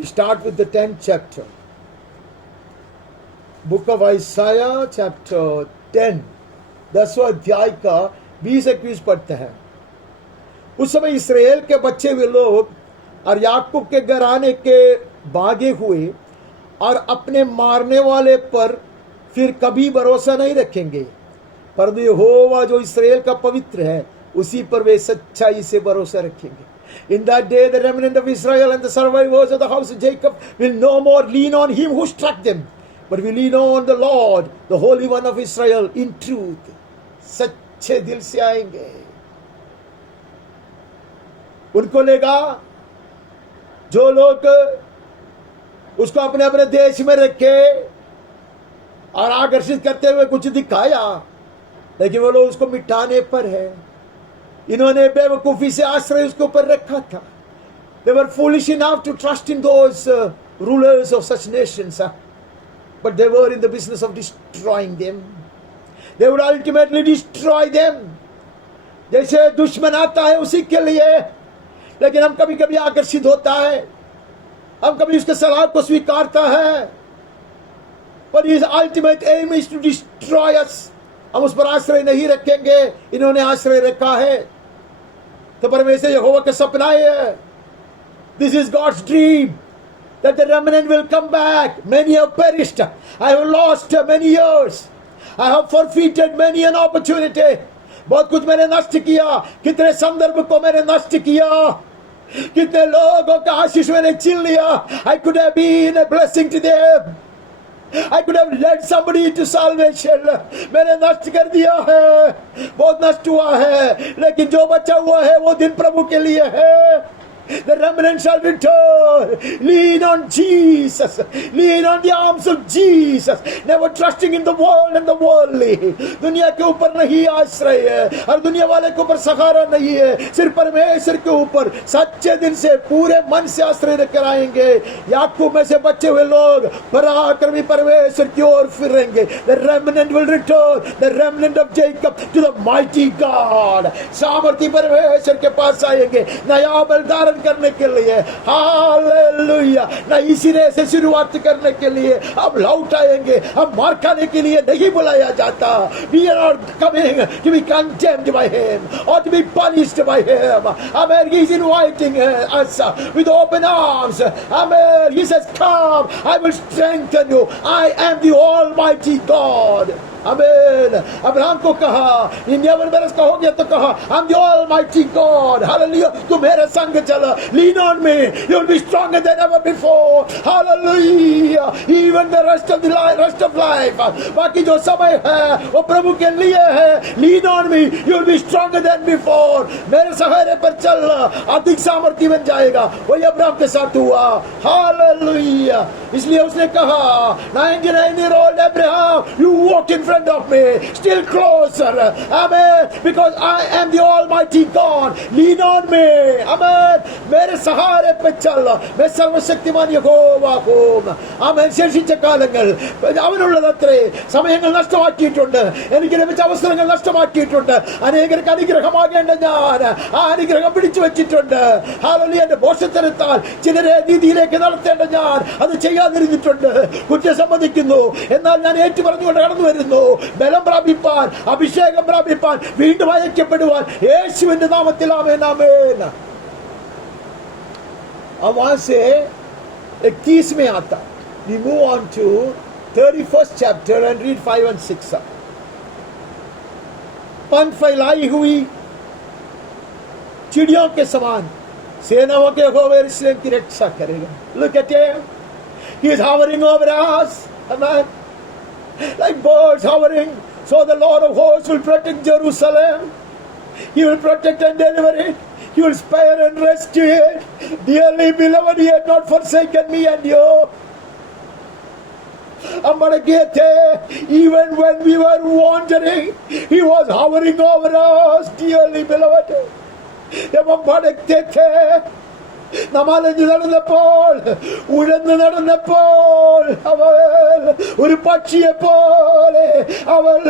Start with the 10th chapter, book of Isaiah chapter 10, 10वां अध्याय का 20-21 पढ़ते हैं। उस समय इस्राएल के बचे हुए लोग और याकूब के घराने के भागे हुए और अपने मारने वाले पर फिर कभी भरोसा नहीं रखेंगे, पर यहोवा जो इस्राएल का पवित्र है उसी पर वे सच्चाई से भरोसा रखेंगे। In that day, the remnant of Israel and the survivors of the house of Jacob will no more lean on him who struck them, but will lean on the Lord, the Holy One of Israel, in truth. सच्चे दिल से आएंगे, उनको लेगा जो लोग उसको अपने अपने देश में रखे और आकर्षित करते हुए कुछ दिखाया, लेकिन वो लोग उसको मिटाने पर है। इन्होंने बेवकूफी से आश्रय उसके ऊपर रखा था। They were foolish enough to trust in those rulers of such nations, but they were in the business of destroying them. They would ultimately destroy them. जैसे दुश्मन आता है उसी के लिए, लेकिन हम कभी कभी आकर्षित होता है, हम कभी उसके सलाह को स्वीकारता है, but his ultimate aim is to destroy us. हम उस पर आश्रय नहीं रखेंगे, इन्होंने आश्रय रखा है। तो परमेश्वर यहोवा का सपना है, this is God's dream, that the remnant will come back. Many have perished. I have lost many years. I have forfeited many an opportunity. बहुत कुछ मैंने नष्ट किया, कितने संदर्भ को मैंने नष्ट किया, कितने लोगों का आशीष मैंने छीन लिया। I could have been a blessing to them. I could have led somebody to salvation. मैंने नष्ट कर दिया है, बहुत नष्ट हुआ है, लेकिन जो बचा हुआ है वो दिन प्रभु के लिए है। The remnant shall return. Lean on Jesus. Lean on the arms of Jesus. Never trusting in the world and the worldly. दुनिया के ऊपर नहीं आश्रय है और दुनिया वाले के ऊपर सहारा नहीं है, सिर्फ परमेश्वर के ऊपर सच्चे दिल से पूरे मन से आश्रय रखकर आएंगे। याकूब में से बचे हुए लोग पराक्रमी परमेश्वर की ओर फिरेंगे। The remnant will return. The remnant of Jacob to the mighty God. सामर्थी परमेश्वर के पास आएंगे, नया बलिदान करने के लिए। हालेलुया। ना इसी रे से शुरुआत करने के लिए अब लौट आएंगे, अब मार खाने के लिए नहीं बुलाया जाता। We are not coming to be condemned by him or to be punished by him. Amen. He is inviting us with open arms. Amen. He says, come, I will strengthen you. I am the Almighty God. Amen. Abraham को कहा, 91 बरस का हो गया तो कहा, I'm the Almighty God. Hallelujah. तू मेरे संग चला. Lean on me. You will be stronger than ever before. Hallelujah. Even the rest of life. बाकी जो समय है वो प्रभु के लिए है। Lean on me. You will be stronger than before. मेरे सहारे पर चल, अधिक सामर्थ्य बन जाएगा। वही अब्राहम के साथ हुआ। Hallelujah. इसलिए उसने कहा, 99-year-old Abraham, you walk in front of me, still closer. Amen. Because I am the Almighty God. Lean on me. Amen. मेरे सहारे पे चल, मैं सर्वशक्तिमान യഹോവയാകും. ആമേൻ. ശേഷിച്ച കാലങ്ങൾ അവനുള്ളതത്രേ. സമയങ്ങൾ നഷ്ടമാക്കിയിട്ടുണ്ട്, എനിക്ക് ലഭിച്ച അവസരങ്ങൾ നഷ്ടമാക്കിയിട്ടുണ്ട്, അനേകർക്ക് അനുഗ്രഹമാകേണ്ട ഞാൻ ആ അനുഗ്രഹം പിടിച്ചു വെച്ചിട്ടുണ്ട്. ഹല്ലേലൂയ. എന്റെ ഭോഷത്തരത്താൽ ചിലരെ നീതിയിലേക്ക് നടത്തേണ്ട ഞാൻ അത് ചെയ്യാതിരുന്നിട്ടുണ്ട്. കുറ്റം സമ്മതിക്കുന്നു, എന്നാൽ ഞാൻ ഏറ്റു പറഞ്ഞുകൊണ്ട് കടന്നു വരുന്നു. ബലം പ്രാപിപ്പാൻ, അഭിഷേകം പ്രാപിപ്പാൻ, വീണ്ടും അയക്കപ്പെടുവാൻ യേശുവിന്റെ നാമത്തിൽ. ആമേൻ. ആമേൻ. अब वहां से 31 में आता, we move on to 31st chapter and read 5 and 6. पंख फैलाई हुई चिड़ियों के समान सेनाओं के यहोवा यरूशलेम की रक्षा करेगा. Look at him. He is hovering over us. Amen. Like birds hovering, so the Lord of hosts will protect Jerusalem. He will protect and deliver it. He will spare and rescue it. Dearly beloved, He had not forsaken me and you. Even when we were wandering, He was hovering over us, dearly beloved. जब हम भटकते थे, നമ്മളഞ്ഞു നടന്നപ്പോൾ, ഉഴന്നു നടന്നപ്പോൾ, അവൾ ഒരു പക്ഷിയെ പോലെ അവൾ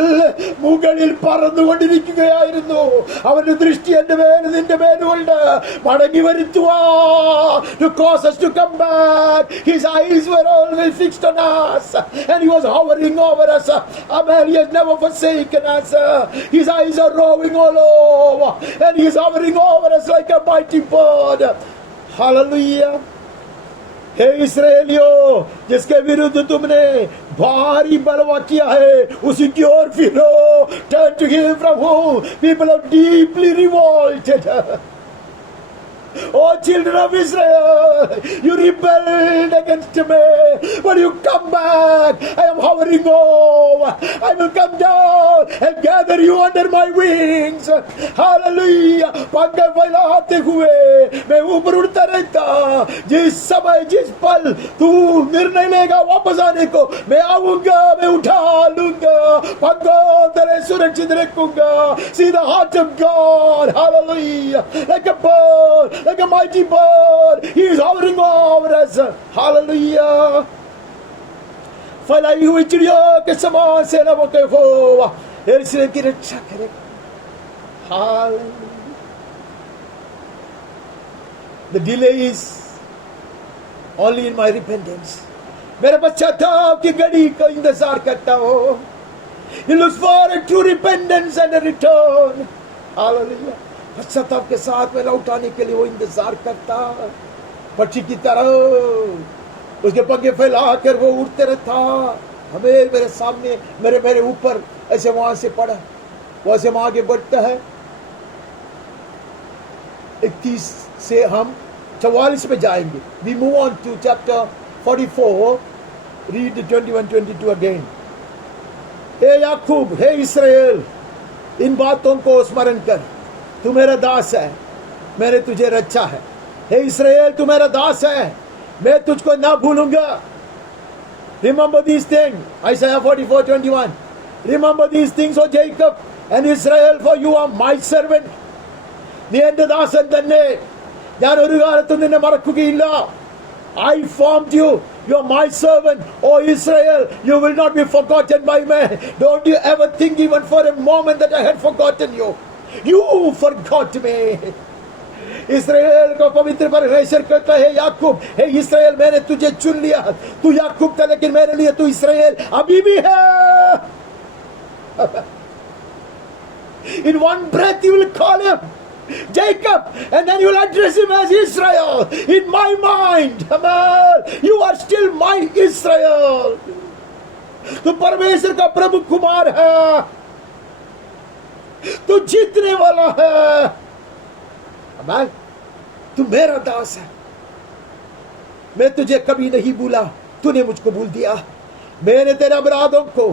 മുകളിൽ പറന്നുകൊണ്ടിരിക്കുകയായിരുന്നു. അവന്റെ ദൃഷ്ടി എന്റെ മേലും നിന്റെ മേലുമുണ്ട്. മടങ്ങി വരുത്തുവാ, to cause us to come back. His eyes were always fixed on us and He was hovering over us. Amen. He has never forsaken us. His eyes are roving all over and He is hovering over us like a mighty bird. Hallelujah. हे इस्राएलियों, जिसके विरुद्ध तुमने भारी बलवा किया है, उसी की ओर फिरो. Turn to Him from whom people are deeply revolted. Oh, children of Israel, you rebelled against me, but you come back. I am hovering over. I will come down and gather you under my wings. Hallelujah. पंख फैलाते हुए मैं ऊपर उड़ता रहता. जिस समय जिस पल तू निर्णय लेगा वापस आने को, मैं आऊंगा, मैं उठा लूंगा, पंखों तरह सुरक्षित रखूंगा. See the heart of God. Hallelujah. Like a bird, like a mighty bird, he is hovering over us. Hallelujah. फैलाई हुई चिड़ियों के समान सेना वो के वो यरूशलेम की रक्षा करे. Hallelujah. The delay is only in my repentance. मेरे पश्चाताप की घड़ी का इंतजार करता हो. He looks for a true repentance and a return. Hallelujah. पश्चाताप के साथ में लौटाने के लिए वो इंतजार करता. पक्षी की तरह उसके पंखे फैलाकर वो उड़ते रहता. हमें मेरे सामने मेरे ऊपर ऐसे वहां से पड़ा, वहां से हम आगे बढ़ता है. 31 से हम 44 में जाएंगे. We move on to chapter 44. Read the 21-22 again. हे याकूब, हे इस्राएल, इन बातों को स्मरण कर. तू मेरा दास है, मैंने तुझे रचा है. हे इस्राएल, तू मेरा दास है, मैं तुझको ना भूलूंगा. Remember these things. Isaiah 44:21. Remember these things, O Jacob and Israel, for you are my servant. നീ എന്റെ ദാസൻ തന്നെ, ഞാൻ ഒരു കാലത്തും നിന്നെ മറക്കുകയില്ല. I formed you. You are my servant. Oh Israel, you will not be forgotten by me. Don't you ever think even for a moment that I had forgotten you. You forgot me. इस्राएल को पवित्र परमेश्वर कहता है, याकूब, हे इस्राएल, मैंने तुझे चुन लिया. तू याकूब था, लेकिन मेरे लिए तू इस्राएल अभी भी है. In one breath you will call him Jacob, and then you will address him as Israel. In my mind, Amen, you are still my Israel. तू परमेश्वर का प्रभु कुमार है, तू जीतने वाला है. अमेन. तू मेरा दास है, मैं तुझे कभी नहीं भूला, तूने मुझको भूल दिया. मैंने तेरे अपराधों को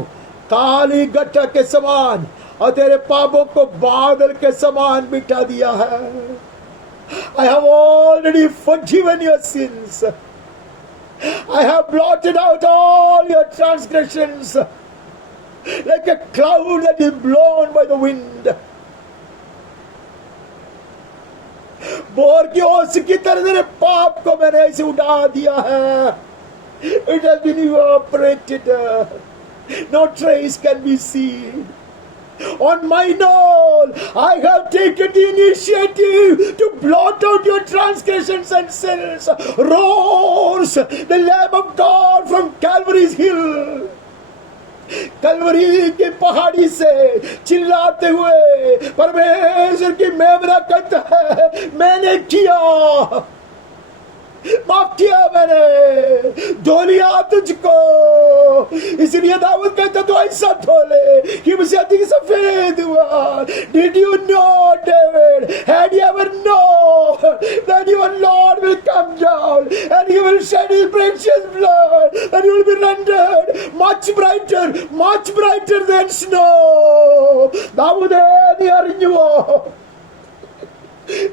काली गट्टा के समान और तेरे पापों को बादल के समान मिटा दिया है. I have already forgiven your sins. I have blotted out all your transgressions like a cloud that is blown by the wind. Bore की ओस की तरह तेरे पाप को मैंने ऐसे उड़ा दिया है. It has been evaporated. No trace can be seen. On my knoll, I have taken the initiative to blot out your transgressions and sins. Roars the Lamb of God from Calvary's hill. Kalvari की पहाड़ी से चिल्लाते हुए परमेश्वर की मेमना कहता है, मैंने किया, माफ किया, मैंने धो लिया तुझको. इसलिए दाऊद कहता तो ऐसा धो ले कि मुझसे अधिक सफेद हुआ. Did you know, David? Had you ever known that your Lord will come down and he will shed his precious blood and he will be rendered much brighter than snow. दाऊदे, നീ അറിഞ്ഞുവോ?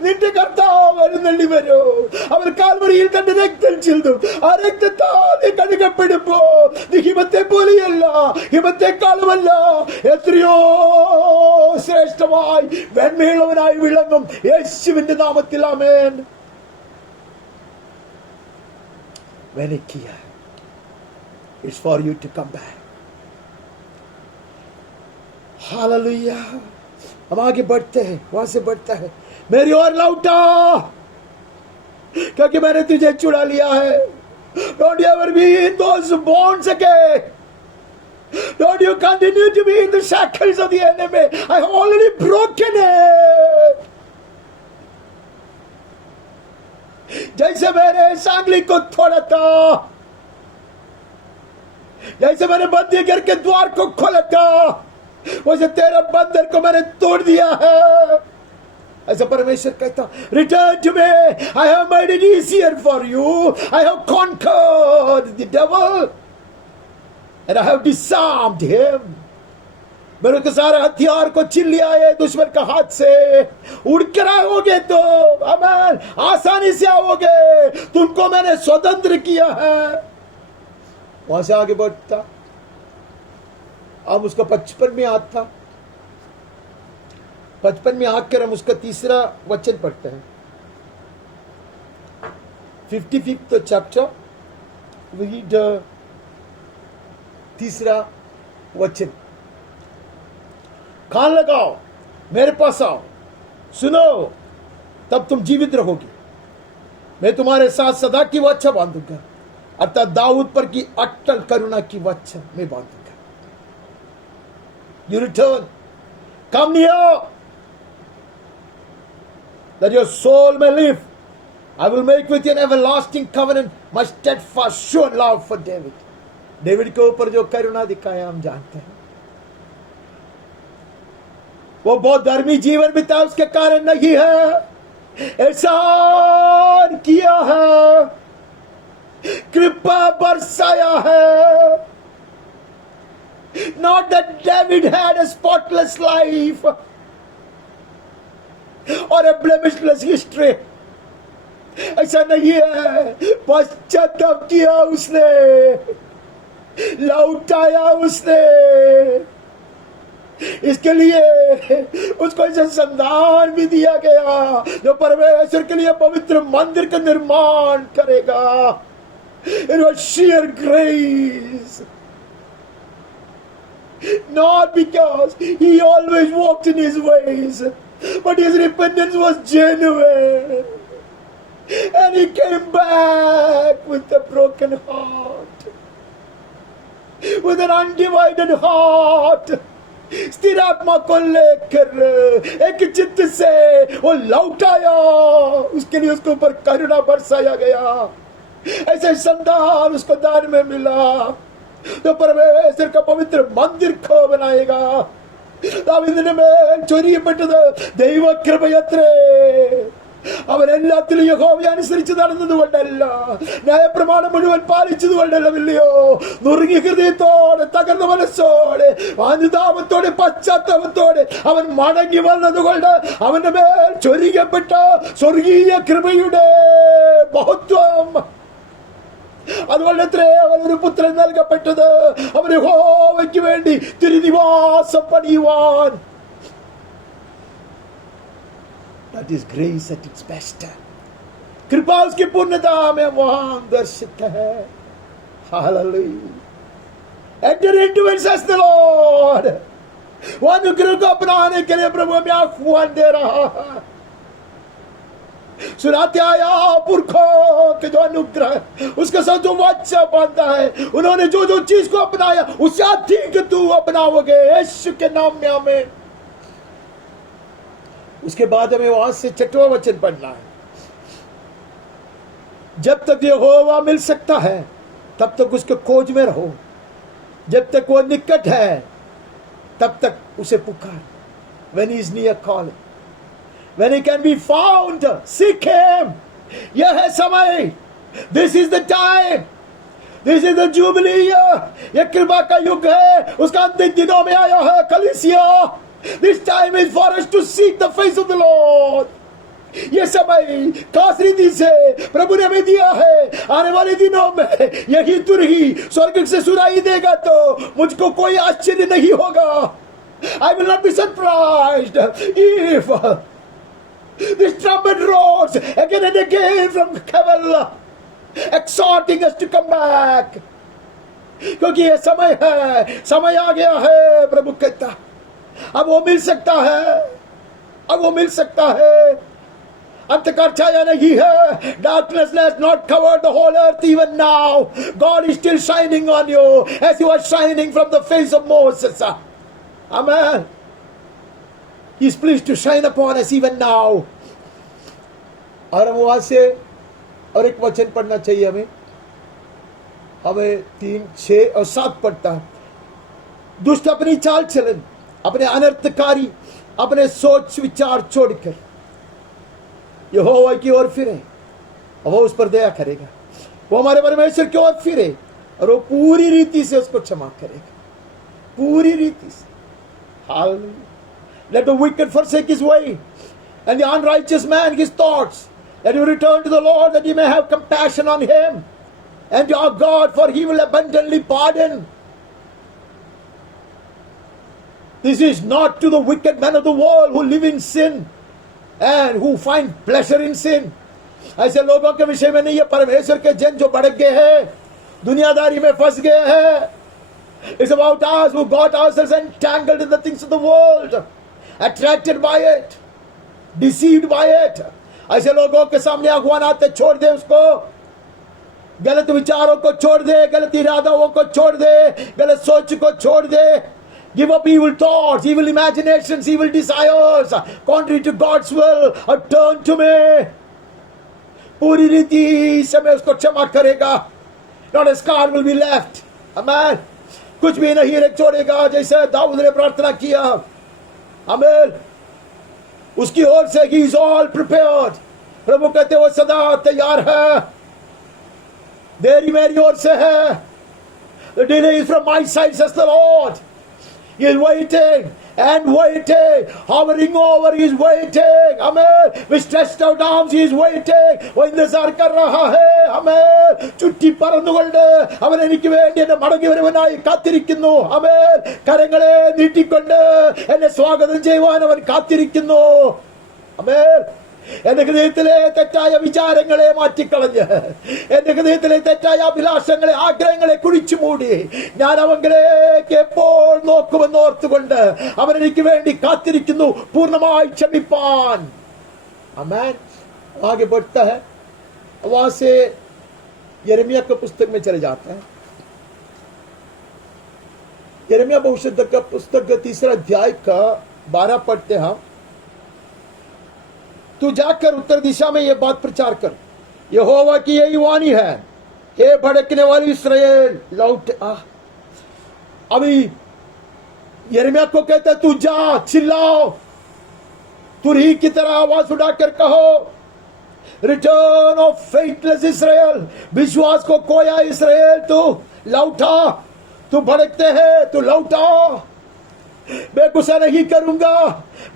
നിന്റെ കർത്താവ് എഴുന്നള്ളി വരൂ. അവർ കാൽവരിയിൽ തന്റെ രക്തം ചിന്തും. ആ രക്തത്താൽ കഴുകപ്പെടുമ്പോ നീ ഹിമത്തെ പോലെയല്ല, ഹിമത്തെക്കാളുമല്ല, എത്രയോ ശ്രേഷ്ഠമായി വെണ്മയുള്ളവനായി വിളങ്ങും. യേശുവിന്റെ നാമത്തിൽ ആമേൻ. मैंने किया. It's for you to come back. Hallelujah. हम आगे बढ़ते हैं, वहां से बढ़ता है. मेरी ओर लौटा, क्योंकि मैंने तुझे चुरा लिया है. Don't you ever be in those bonds again. Don't you continue to be in the shackles of the enemy. I have already broken it. जैसे मैंने सांगली को तोड़ा था, जैसे मैंने बंदी घर के द्वार को खोला था, वैसे तेरा बंदर को मैंने तोड़ दिया है. ऐसा परमेश्वर कहता, return to me, I have made it easier for you, I have conquered the devil and I have disarmed him. मेरे के सारे हथियार को छीन लिया है दुश्मन का हाथ से। उड़ कर आओगे तो आमेन, आसानी से आओगे, तुमको मैंने स्वतंत्र किया है। वहां से आगे बढ़ता, अब उसका 55 आता, 55 आकर हम उसका तीसरा वचन पढ़ते हैं। 55th चैप्टर, रीड तीसरा वचन। कान लगाओ, मेरे पास आओ, सुनो, तब तुम जीवित रहोगे। मैं तुम्हारे साथ सदा की वाचा बांधूंगा, अर्थात दाऊद पर की अटल करुणा की वाचा मैं बांधूंगा। You return, come near, that your soul may live. I will make with you an everlasting covenant, my steadfast, sure love for David. David के ऊपर जो करुणा दिखाया हम जानते हैं। वो बहुत धर्मी जीवन बिता उसके कारण नहीं है, एहसान किया है, कृपा बरसाया है। Not that David had a spotless life or a blemishless history. ऐसा नहीं है, पश्चाताप किया उसने, लौटाया उसने। इसके लिए उसको ऐसा संदान भी दिया गया जो परमेश्वर के लिए पवित्र मंदिर का निर्माण करेगा। It was sheer grace. Not because he always walked in his ways, but his repentance was genuine. And he came back with a broken heart, with an undivided heart. स्थिर आत्मा को लेकर एक चित्त से वो लौटाया, उसके लिए उसके ऊपर करुणा बरसाया गया। ऐसे संतान उसको दान में मिला तो परमेश्वर का पवित्र मंदिर को बनाएगा। दावीदिന്റെ മേൽ ചൊരിയപ്പെട്ടത് ദൈവകൃപയത്രേ, അവൻ എല്ലാത്തിലും യഹോവയെ അനുസരിച്ച് നടന്നത് കൊണ്ടല്ല, ന്യായപ്രമാണം മുഴുവൻ പാലിച്ചത് കൊണ്ടല്ല, ഇല്ലയോ, നുറുങ്ങിയ ഹൃദയത്തോടെ തകർന്ന മനസ്സോടെ അനുതാപത്തോടെ പശ്ചാത്താപത്തോടെ അവൻ മടങ്ങി വന്നതുകൊണ്ട് അവന്റെ മേൽ ചൊരിയപ്പെട്ട സ്വർഗീയ കൃപയുടെ മഹത്വം അതുകൊണ്ടത്രേ അവൻ ഒരു പുത്രൻ നൽകപ്പെട്ടത്, അവൻ യഹോവയ്ക്ക് വേണ്ടി തിരുനിവാസം പണിയുവാൻ. That is grace at its best. कृपा उसकी पूर्णता में वहां दर्शित है. Hallelujah. Enter into it, says the Lord. वो अनुग्रह को अपनाने के लिए प्रभु हमें आह्वान दे रहा है. सुनाते आया पुरखों के जो अनुग्रह, उसके साथ जो वाचा बांधा है, उन्होंने जो जो चीज को अपनाया उससे अधिक तू अपनाओगे यीशु के नाम में, आमीन. उसके बाद हमें वहां से 6वां वचन पढ़ना है. जब तक यहोवा मिल सकता है तब तक उसके खोज में रहो, जब तक वो निकट है तब तक उसे पुकार. When he is near, call him. When he can be found, seek him. यह है समय. This is the time. This is the jubilee year. यह कृपा का युग है, उसका अंतिम दिनों में आया है कलीसिया. This time is for us to seek the face of the Lord. ये समय खास रीति से प्रभु ने हमें दिया है. आने वाले दिनों में यही तुरही स्वर्ग से सुनाई देगा तो मुझको कोई आश्चर्य नहीं होगा. I will not be surprised if this trumpet roars again and again from heaven, exhorting us to come back. क्योंकि ये समय है, समय आ गया है. प्रभु कहता अब वो मिल सकता है, अब वो मिल सकता है. अंधकार छाया नहीं है. Darkness has not covered the whole earth even now. God is still shining on you as he was shining from the face of Moses. Amen. He is pleased to shine upon us even now. और हम वहां से और एक वचन पढ़ना चाहिए हमें. हमें 3, 6 और 7 पढ़ता है. दुष्ट अपनी चाल चलन, अपने अनर्थकारी, अपने सोच विचार छोड़कर यहोवा की ओर फिरे और वो उस पर दया करेगा। वो हमारे परमेश्वर की ओर फिरे और वो पूरी रीति से उसको क्षमा करेगा, पूरी रीति से। Hallelujah. Let the wicked forsake his way and the unrighteous man his thoughts. Let him return to the Lord that he may have compassion on him and to our God, for he will abundantly pardon. This is not to the wicked men of the world who live in sin and who find pleasure in sin. ऐसे लोगों के विषय में नहीं है, परमेश्वर के जन जो भड़क गए हैं, दुनियादारी में फंस गए हैं. It's about us who got ourselves entangled in the things of the world, attracted by it, deceived by it. ऐसे लोगों के सामने अगुवान आते, छोड़ दे उसको, गलत विचारों को छोड़ दे, गलत इरादों को छोड़ दे, गलत सोच को छोड़ दे. Give up evil thoughts, evil imaginations, evil desires, contrary to God's will, or turn to me. पूरी रीति से मैं उसको क्षमा करेगा. Not a scar will be left. Amen. कुछ भी नहीं रख छोड़ेगा, जैसे दाऊद ने प्रार्थना किया. Amen. उसकी ओर से he is all prepared. प्रभु कहते वो सदा तैयार है. देरी मेरी ओर से है. The delay is from my side, says the Lord. He is waiting and waiting, hovering over, he is waiting. Amen. With stretched out arms, he is waiting. वो इंतजार कर रहा है. Amen. ചുറ്റി പറന്നുകൊണ്ട് അവൻ എനിക്ക് വേണ്ടി എന്നെ മടങ്ങി വരുവാനായി കാത്തിരിക്കുന്നു. Amen. കരങ്ങളെ നീട്ടിക്കൊണ്ട് എന്നെ സ്വാഗതം ചെയ്യുവാൻ അവൻ കാത്തിരിക്കുന്നു. Amen. എന്റെ ഹൃദയത്തിലെ തെറ്റായ വിചാരങ്ങളെ മാറ്റിക്കളഞ്ഞ്, എന്റെ ഹൃദയത്തിലെ തെറ്റായ അഭിലാഷങ്ങളെ, ആഗ്രഹങ്ങളെ കുഴിച്ചു മൂടി ഞാൻ അവങ്കിലേക്ക് എപ്പോൾ നോക്കുമെന്ന് ഓർത്തുകൊണ്ട് അവൻ എനിക്ക് വേണ്ടി കാത്തിരിക്കുന്നു പൂർണ്ണമായി ക്ഷമിപ്പാൻ. आमेन. आगे बढ़ता है, वहां से यिर्मयाह के पुस्तक में चले जाते हैं. यिर्मयाह भविष्यद्वक्ता का पुस्तक का 3 अध्याय का 12 पढ़ते हैं. तू जाकर उत्तर दिशा में यह बात प्रचार कर, यहोवा की यही वाणी है, हे भड़कने वाली इस्राएल लौट आ. अभी यिर्मयाह को कहता तू जा, चिल्लाओ, तुरही की तरह आवाज उठाकर कहो, रिटर्न ऑफ फेथलेस इस्राएल, विश्वास को खोया इस्राएल, तू लौटा. तू भड़कते हैं, तू लौटा. मैं गुस्सा नहीं करूंगा,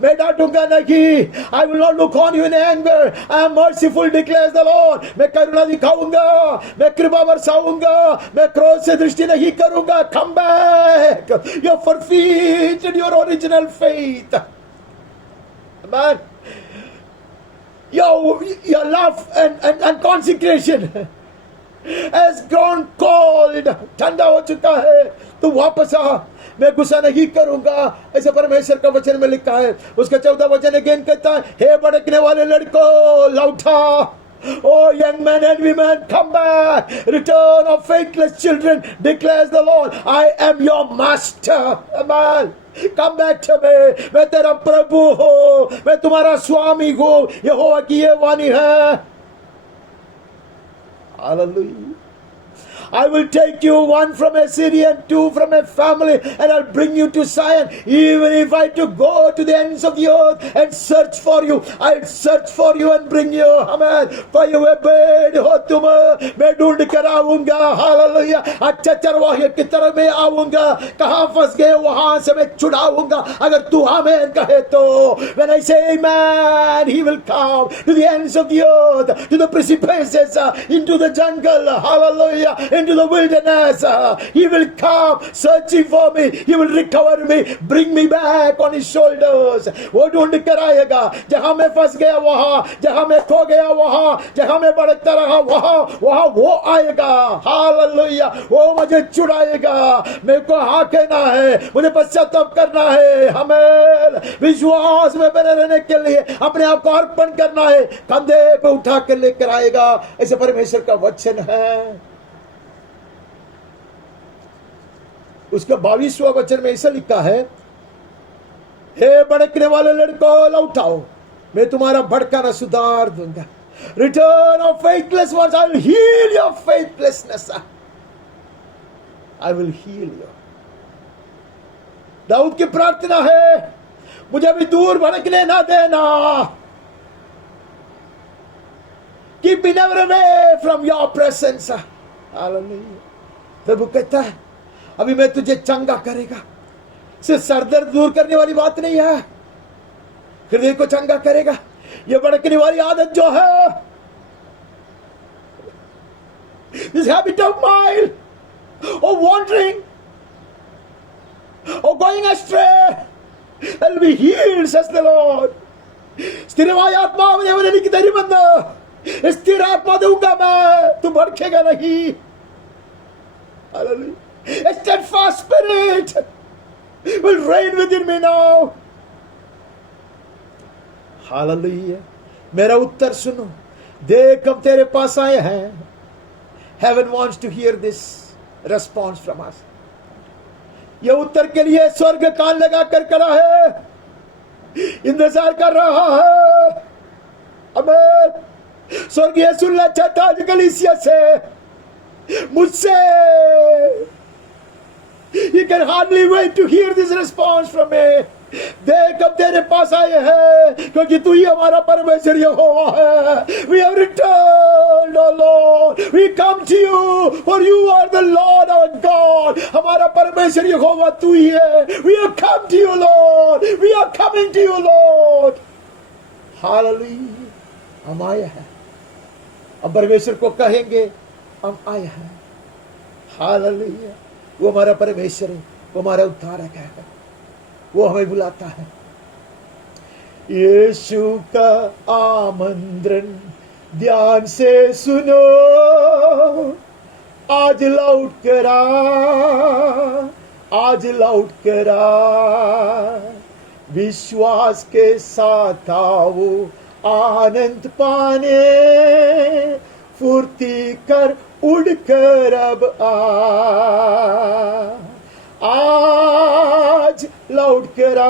मैं डांटूंगा नहीं. I will not look on you in anger. I am merciful, declares the Lord. मैं करुणा दिखाऊंगा, मैं कृपा बरसाऊंगा, मैं क्रोध से दृष्टि नहीं करूंगा. Come back. You have forfeited your original faith. Amen. Your love and consecration has grown cold. ठंडा हो चुका है. तू वापस आ. मैं गुस्सा नहीं करूंगा, ऐसे परमेश्वर का वचन में लिखा है. उसका 14 वचन अगेन कहता है, हे भड़कने वाले लड़कों लौटा. Oh young men and women, come back. Return of faithless children, declares the Lord. I am your master. Amen. Come back to me. मैं तेरा प्रभु हूँ, मैं तुम्हारा स्वामी हूँ. यहोवा की ये वाणी है. Hallelujah. I will take you, one from Assyria and 2 from a family, and I'll bring you to Zion. Even if I had to go to the ends of the earth and search for you, I'll search for you and bring you. Amen. For you a bird हो तुम, मैं ढूंढ कर आऊंगा. Hallelujah. अच्छा चरवाहे की तरह मैं आऊंगा. कहाँ फंस गए वहां से मैं छुड़ाऊंगा, अगर तू आमेन कहे तो. When I say amen, he will come to the ends of the earth, to the precipices, into the jungle. Hallelujah. Into the wilderness. He will come searching for me. He will recover me, bring me back on his shoulders. वो ढूंढ कर आएगा. जहां मैं फंस गया वहां, जहां मैं खो गया वहां, जहां मैं भड़कता रहा वहां वो आएगा. हालेलुया. वो मुझे छुड़ाएगा. मेरे को हाँ कहना है, मुझे पश्चाताप करना है. हमें विश्वास में बने रहने के लिए अपने आप को अर्पण करना है. कंधे पे उठा कर लेकर आएगा. ऐसे परमेश्वर का वचन है. उसका 22वां वचन में ऐसा लिखा है, हे भड़कने वाले लड़कों लौटाओ, मैं तुम्हारा भड़काना सुधार दूंगा. Return of faithless ones, I will heal your faithlessness. I will heal you. Dawood की प्रार्थना है, मुझे अभी दूर भड़कने ना देना. Keep me never away from your presence. Hallelujah. प्रभु कहता है अभी मैं तुझे चंगा करेगा। सिर्फ सरदर्द दूर करने वाली बात नहीं है, हृदय को चंगा करेगा। ये भड़कने वाली आदत जो है, this habit of mind of wandering, of going astray, will be healed, says the Lord. സ്ഥിരമായ ആത്മാവിനെ അവൻ എനിക്ക് തരുമെന്ന്, സ്ഥിര ആത്മാ दूंगा मैं, तू भड़केगा नहीं। Hallelujah. A steadfast spirit will reign within me now. Hallelujah. मेरा उत्तर सुनो, देख हम तेरे पास आए हैं। Heaven wants to hear this response from us. ये उत्तर के लिए स्वर्ग कान लगा कर खड़ा है, इंतजार कर रहा है। आमीन। स्वर्ग ये सुनना चाहता है कलीसिया से, मुझसे। You can hardly wait to hear this response from me. देख अब तेरे पास आए हैं, क्योंकि तू ही हमारा परमेश्वर यहोवा है। We have returned, O Lord. We come to you, for you are the Lord our God. हमारा परमेश्वर यहोवा तू ही है। We have come to you, Lord. We are coming to you, Lord. Hallelujah. हम आए हैं। अब परमेश्वर को कहेंगे हम आए हैं। हालेलुया। वो हमारा परमेश्वर है, वो हमारा उद्धारक है, वो हमें बुलाता है। यीशु का आमंत्रण ध्यान से सुनो, आज लौट कर आ, आज लौट कर आ। विश्वास के साथ आओ आनंद पाने, फुर्ती कर उड़कर अब आ। आज लौट कर आ,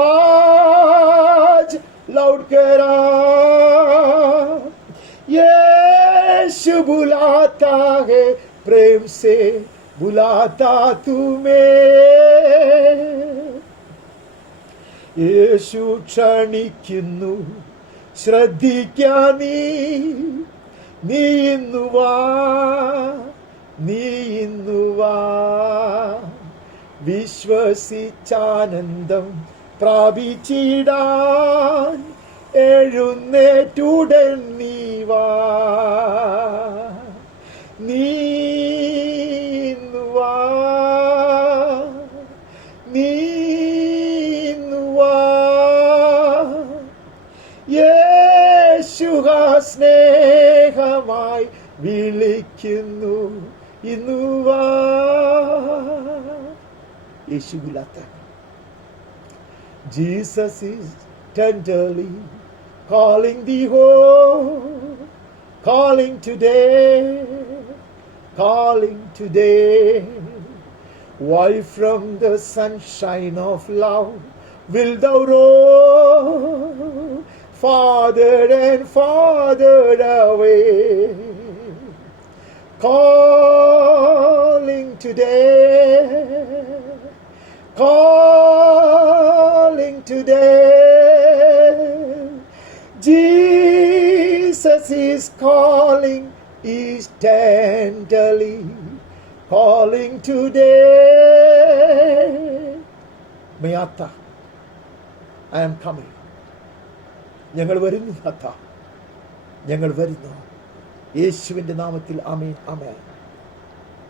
आज लौट कर आ। यीशु बुलाता है, प्रेम से बुलाता तुम्हें। യേശു ക്ഷണിക്കുന്നു, ശ്രദ്ധിക്കാൻ നീ ഇന്നു വാ, നീ ഇന്നു വാ। വിശ്വസിച്ചാനന്ദം പ്രാപിച്ചിടാൻ എഴുന്നേറ്റുടൻ നീ വാ, നീ ഇന്നു വാ, നീ യേശു സ്നേഹമായി വിളിക്കുന്നു, ഇന്നു വാ। യേശു बुलाता है। Jesus is tenderly calling thee home, calling today, calling today. Why from the sunshine of love wilt thou roam, farther and farther away? Calling today, calling today. Jesus is calling, is tenderly calling today. मैं आता, I am coming. ഞങ്ങൾ വരുന്നു നാഥാ, ഞങ്ങൾ വരുന്നു. യേശുവിന്റെ നാമത്തിൽ ആമേൻ, ആമേൻ.